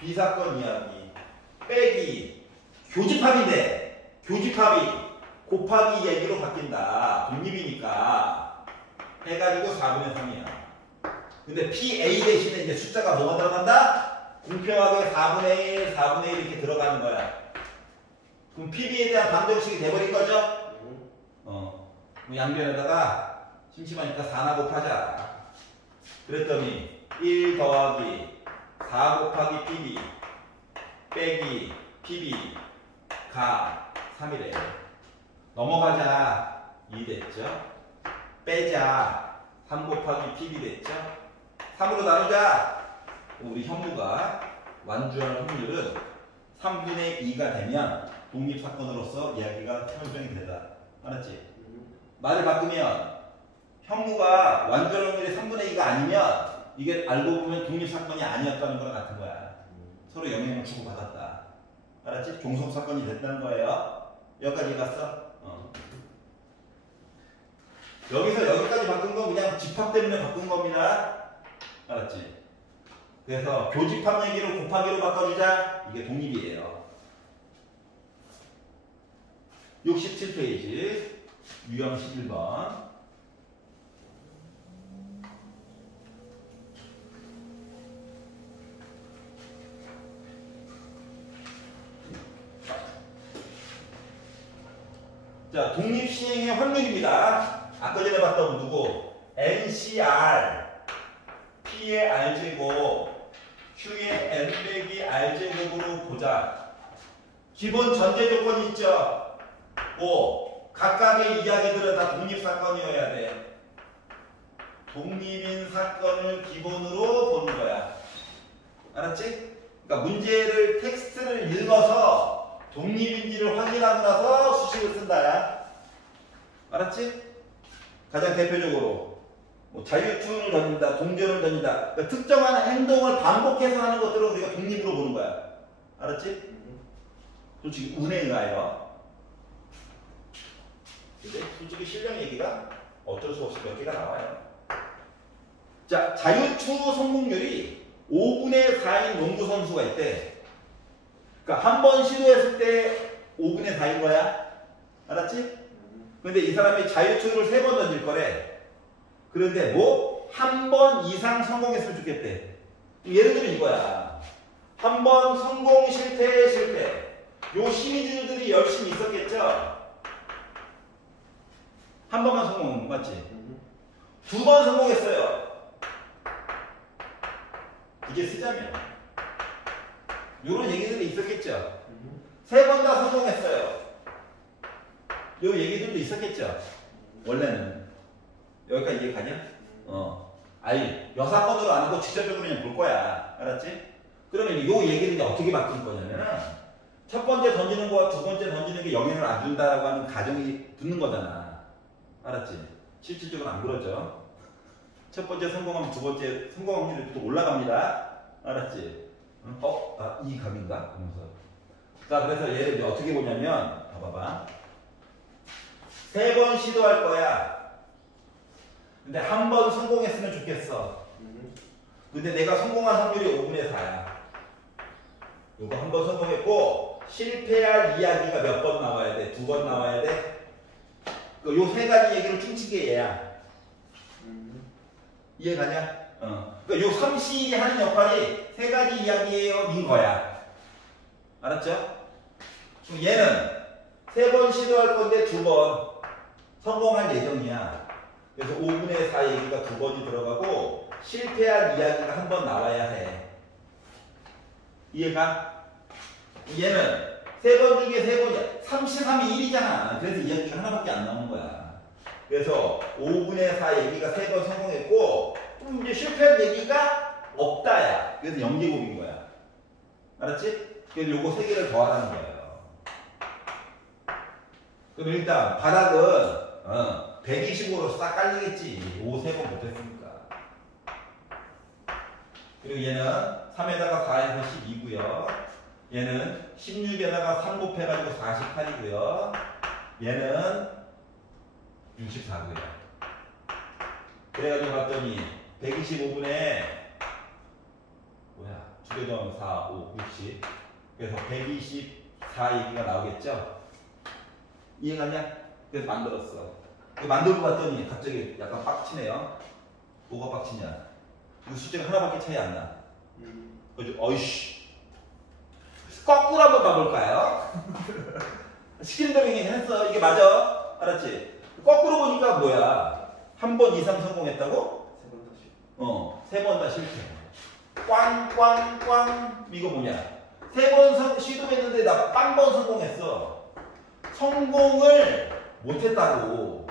B 사건 이야기, 빼기, 교집합인데 교집합이 곱하기 얘기로 바뀐다. 독립이니까 해가지고 4분의 3이야. 근데 PA 대신에 이제 숫자가 뭐가 들어간다? 공평하게 4분의 1, 4분의 1 이렇게 들어가는 거야. 그럼 PB에 대한 방정식이 돼버린 거죠? 양변에다가 심심하니까 4나 곱하자. 그랬더니 1 더하기 4 곱하기 PB 빼기 PB 가 3이래. 넘어가자. 2 됐죠? 빼자. 3 곱하기 PB 됐죠? 3으로 나누자. 우리 현무가 완주할 확률은 3분의 2가 되면 독립사건으로서 이야기가 설정이 되다. 알았지? 말을 바꾸면 현무가 완주할 확률이 3분의 2가 아니면 이게 알고 보면 독립사건이 아니었다는 거랑 같은 거야. 서로 영향을 주고받았다. 알았지? 종속사건이 됐다는 거예요. 여기까지 갔어? 여기서 여기까지 바꾼 건 그냥 집합 때문에 바꾼 겁니다. 알았지? 그래서 교집합 얘기를 곱하기로 바꿔주자. 이게 독립이에요. 67페이지 유형 11번. 자, 독립시행의 확률입니다. 아까 전에 봤던 누구? NCR P의 R제곱 Q의 N 빼기 R제곱으로 보자. 기본 전제 조건이 있죠? 뭐 각각의 이야기들은 다 독립사건이어야 돼. 독립인 사건을 기본으로 보는 거야. 알았지? 그러니까 문제를 텍스트를 읽어서 독립인지를 확인하고 나서 수식을 쓴다. 알았지? 가장 대표적으로 뭐 자유투를 던진다, 동전을 던진다. 그러니까 특정한 행동을 반복해서 하는 것들을 우리가 독립으로 보는 거야. 알았지? 솔직히 운에 의하여. 근데 솔직히 실력 얘기가 어쩔 수 없이 몇 개가 나와요. 자, 자유투 성공률이 5분의 4인 농구 선수가 있대. 그러니까 한 번 시도했을 때 5분의 4인 거야. 알았지? 근데 이 사람이 자유투를 3번 던질 거래. 그런데 뭐 한 번 이상 성공했으면 좋겠대. 예를 들면 이거야. 한 번 성공 실패 실패. 요 시리즈들이 열심히 있었겠죠? 한 번만 성공 맞지? 2번 성공했어요. 이게 쓰자면 요런 얘기들이 있었겠죠? 3번 다 성공했어요. 요 얘기들도 있었겠죠? 원래는 여기까지 이해 가냐? 아니 여사건으로 안 하고 직접적으로 그냥 볼 거야. 알았지? 그러면 요 얘기를 이제 어떻게 바뀔 거냐면은 첫 번째 던지는 거와 두 번째 던지는 게 영향을 안 준다라고 하는 가정이 붙는 거잖아. 알았지? 실질적으로 안 그러죠? 첫 번째 성공하면 두 번째 성공 확률이 또 올라갑니다. 알았지? 이 각인가? 하면서. 자, 그래서 얘를 이제 어떻게 보냐면, 봐봐. 3번 시도할 거야. 근데 한 번 성공했으면 좋겠어. 근데 내가 성공한 확률이 5분의 4야. 요거 한 번 성공했고, 실패할 이야기가 몇 번 나와야 돼? 2번 나와야 돼? 요 3가지 얘기를 퉁치게 얘야. 이해가냐? 그러니까 요 3C이 하는 역할이 3가지 이야기예요. 인 거야. 알았죠? 그럼 얘는 3번 시도할 건데 2번 성공할 예정이야. 그래서 5분의 4 얘기가 2번이 들어가고 실패할 이야기가 한 번 나와야 해. 이해가? 얘는 3번 중에 3번이야. 33이 1이잖아. 그래서 이야기가 하나밖에 안 나오는 거야. 그래서 5분의 4 얘기가 3번 성공했고 이제 실패한 얘기가 없다야. 그래서 0제곱인 거야. 알았지? 그래서 요거 3개를 더하라는 거예요. 그럼 일단 바닥은 120으로 싹 깔리겠지. 5 3번 못했으니까. 그리고 얘는 3에다가 4에서 12고요. 얘는 16에다가 3 곱해가지고 48이고요. 얘는 64고요. 그래가지고 봤더니 125분의 뭐야? 2개 더하면 4, 5, 60. 그래서 124 얘기가 나오겠죠? 이해가냐? 그래서 만들었어. 만들고 봤더니 갑자기 약간 빡치네요. 뭐가 빡치냐? 이 숫자가 하나밖에 차이 안 나. 그죠? 어이씨. 거꾸로 한번 봐볼까요? 시키는 대로 했어. 이게 맞아. 알았지? 거꾸로 보니까 뭐야? 한 번 이상 성공했다고? 3번 다 실패. 꽝꽝꽝. 이거 뭐냐? 3번 시도했는데 나 빵번 성공했어. 성공을 못했다고.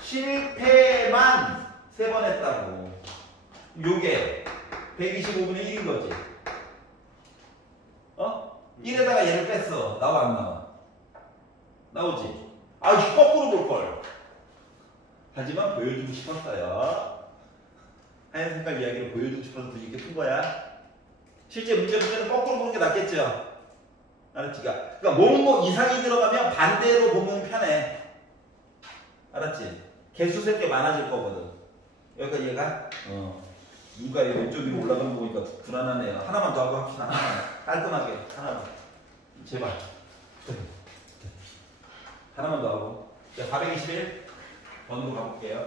실패만 3번 했다고. 요게 125분의 1인 거지. 1에다가 얘를 뺐어. 나와 안 나와? 나오지? 아, 거꾸로 볼걸. 하지만 보여주고 싶었어요. 하얀 색깔 이야기를 보여주고 싶어서 이렇게 푼 거야. 실제 문제는 거꾸로 보는 게 낫겠죠? 알았지? 그러니까 뭐뭐 이상이 들어가면 반대로 보면 편해. 알았지? 개수 셀 게 많아질 거거든. 여기까지 이해가? 누가 왼쪽 위로 올라가는 거 보니까 불안하네요. 하나만 더 하고 합시다. 하나만. 깔끔하게. 하나만. 제발. 하나만 더 하고. 자, 421 번으로 가볼게요.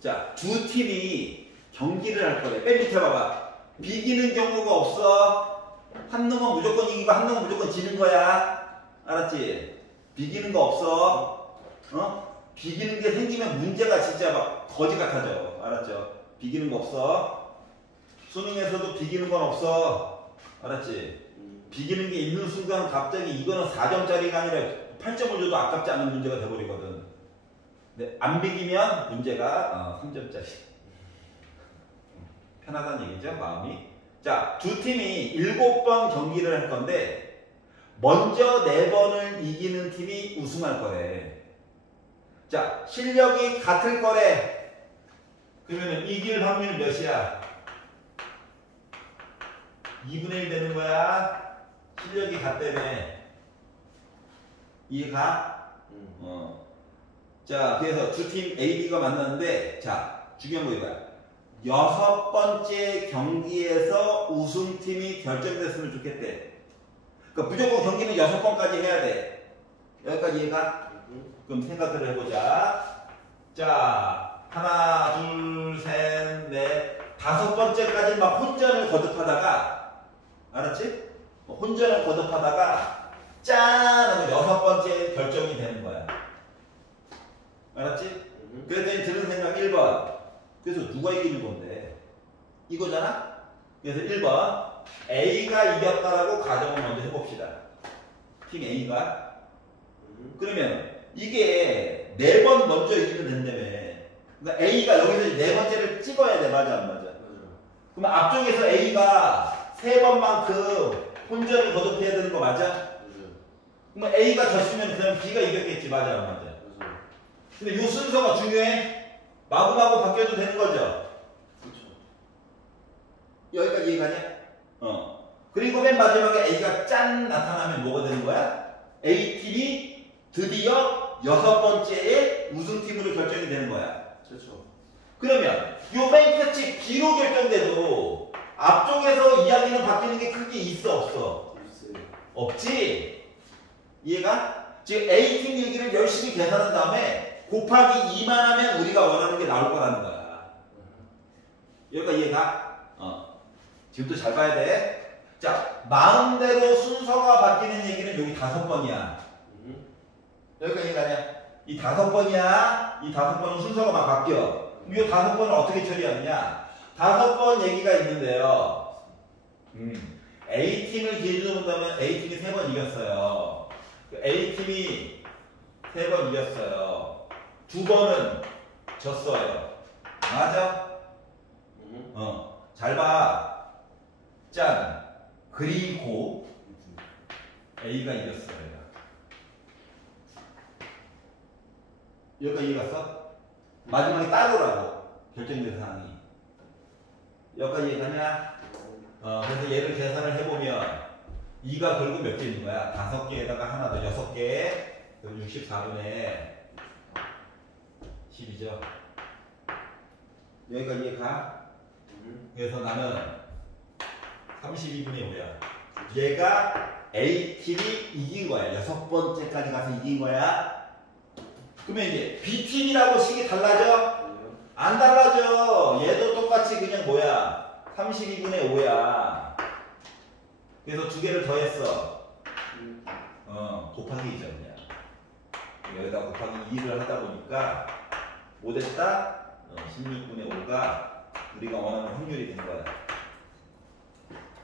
자, 두 팀이 경기를 할 거래. 맨 밑에 봐봐. 비기는 경우가 없어. 한 놈은 무조건 이기고 한 놈은 무조건 지는 거야. 알았지? 비기는 거 없어. 비기는 게 생기면 문제가 진짜 막 거지 같아져. 알았죠? 비기는 거 없어. 수능에서도 비기는 건 없어. 알았지? 비기는 게 있는 순간 갑자기 이거는 4점짜리가 아니라 8점을 줘도 아깝지 않은 문제가 돼버리거든. 근데 안 비기면 문제가 3점짜리. 편하다는 얘기죠, 마음이. 자, 두 팀이 7번 경기를 할 건데 먼저 4번을 이기는 팀이 우승할 거래. 자, 실력이 같을 거래. 그러면 이길 확률 몇이야? 2분의 1 되는 거야. 실력이 같다며. 이해가? 음. 자, 그래서 두 팀 A, B가 만났는데, 자, 중요한 거 이거야. 6번째 경기에서 우승팀이 결정됐으면 좋겠대. 그러니까 무조건 경기는 6번까지 해야 돼. 여기까지 이해가? 그럼 생각을 해보자. 자, 하나, 둘, 셋, 넷, 5번째까지 막 혼전을 거듭하다가, 알았지? 혼전을 거듭하다가, 짠! 하고 6번째 결정이 되는 거야. 알았지? 그랬더니 드는 생각 1번. 그래서 누가 이기는 건데? 이거잖아? 그래서 1번. A가 이겼다라고 가정을 먼저 해봅시다. 팀 A가. 그러면 이게 4번 먼저 이기면 된다며. 그러니까 A가 여기서 4번째를 찍어야 돼. 맞아, 안 맞아? 그럼 앞쪽에서 A가 3번만큼 혼전을 거듭해야 되는 거 맞아? 그러면 A가 졌으면 그냥 B가 이겼겠지. 맞아, 안 맞아? 근데 이 순서가 중요해. 마구마구 바뀌어도 되는 거죠? 그렇죠. 여기까지 이해가냐? 그리고 맨 마지막에 A가 짠 나타나면 뭐가 되는 거야? A팀이 드디어 6번째의 우승팀으로 결정이 되는 거야. 그렇죠. 그러면 요 맨 끝이 B로 결정돼도 앞쪽에서 이야기는 바뀌는 게 크게 있어 없어? 있어요. 없지? 이해가? 지금 A팀 얘기를 열심히 계산한 다음에 곱하기 2만 하면 우리가 원하는 게 나올 거라는 거야. 여기가 이해가? 지금도 잘 봐야 돼. 자, 마음대로 순서가 바뀌는 얘기는 여기 5번이야. 여기가 이해가냐? 이 5번이야. 이 5번은 순서가 막 바뀌어. 이 5번을 어떻게 처리하느냐? 5번 얘기가 있는데요. A팀을 기준으로 본다면 A팀이 3번 이겼어요. A팀이 3번 이겼어요. 2번은 졌어요. 맞아? 잘 봐. 짠. 그리고 A가 이겼어요. 여기가 이해갔어? 마지막에 따로라고 결정된 사항이. 여기까지 이해가냐? 그래서 얘를 계산을 해보면 2가 결국 몇 개 있는 거야? 5개에다가 하나 더 6개. 그럼 64분의 10이죠. 여기까지 이해가? 그래서 나는 32분의 5야. 얘가 A팀이 이긴 거야. 6번째까지 가서 이긴 거야. 그러면 이제 B팀이라고 식이 달라져? 안 달라져. 얘도 똑같이 그냥 뭐야? 32분의 5야. 그래서 2개를 더했어. 곱하기 2죠, 그냥. 여기다 곱하기 2를 하다 보니까 5 됐다? 16분의 5가 우리가 원하는 확률이 된 거야.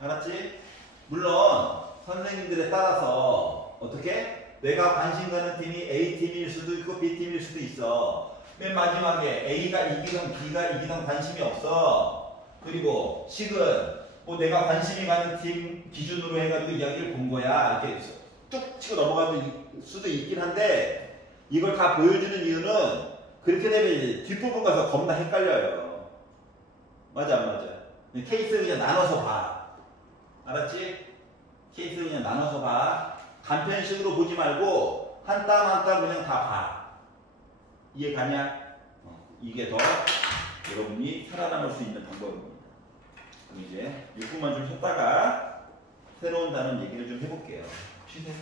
알았지? 물론 선생님들에 따라서 어떻게? 내가 관심 가는 팀이 A팀일 수도 있고 B팀일 수도 있어. 맨 마지막에 A가 이기던 B가 이기던 관심이 없어. 그리고 식은 뭐 내가 관심이 가는 팀 기준으로 해가지고 이야기를 본 거야. 이렇게 뚝 치고 넘어갈 수도 있긴 한데 이걸 다 보여주는 이유는 그렇게 되면 이제 뒷부분 가서 겁나 헷갈려요. 맞아 안 맞아? 케이스를 그냥 나눠서 봐. 알았지? 케이스를 그냥 나눠서 봐. 간편식으로 보지 말고 한 땀 한 땀 그냥 다 봐. 이해 가냐? 이게 더 여러분이 살아남을 수 있는 방법입니다. 그럼 이제 6분만 좀 쉬었다가 새로운 단어 얘기를 좀 해볼게요. 쉬세요.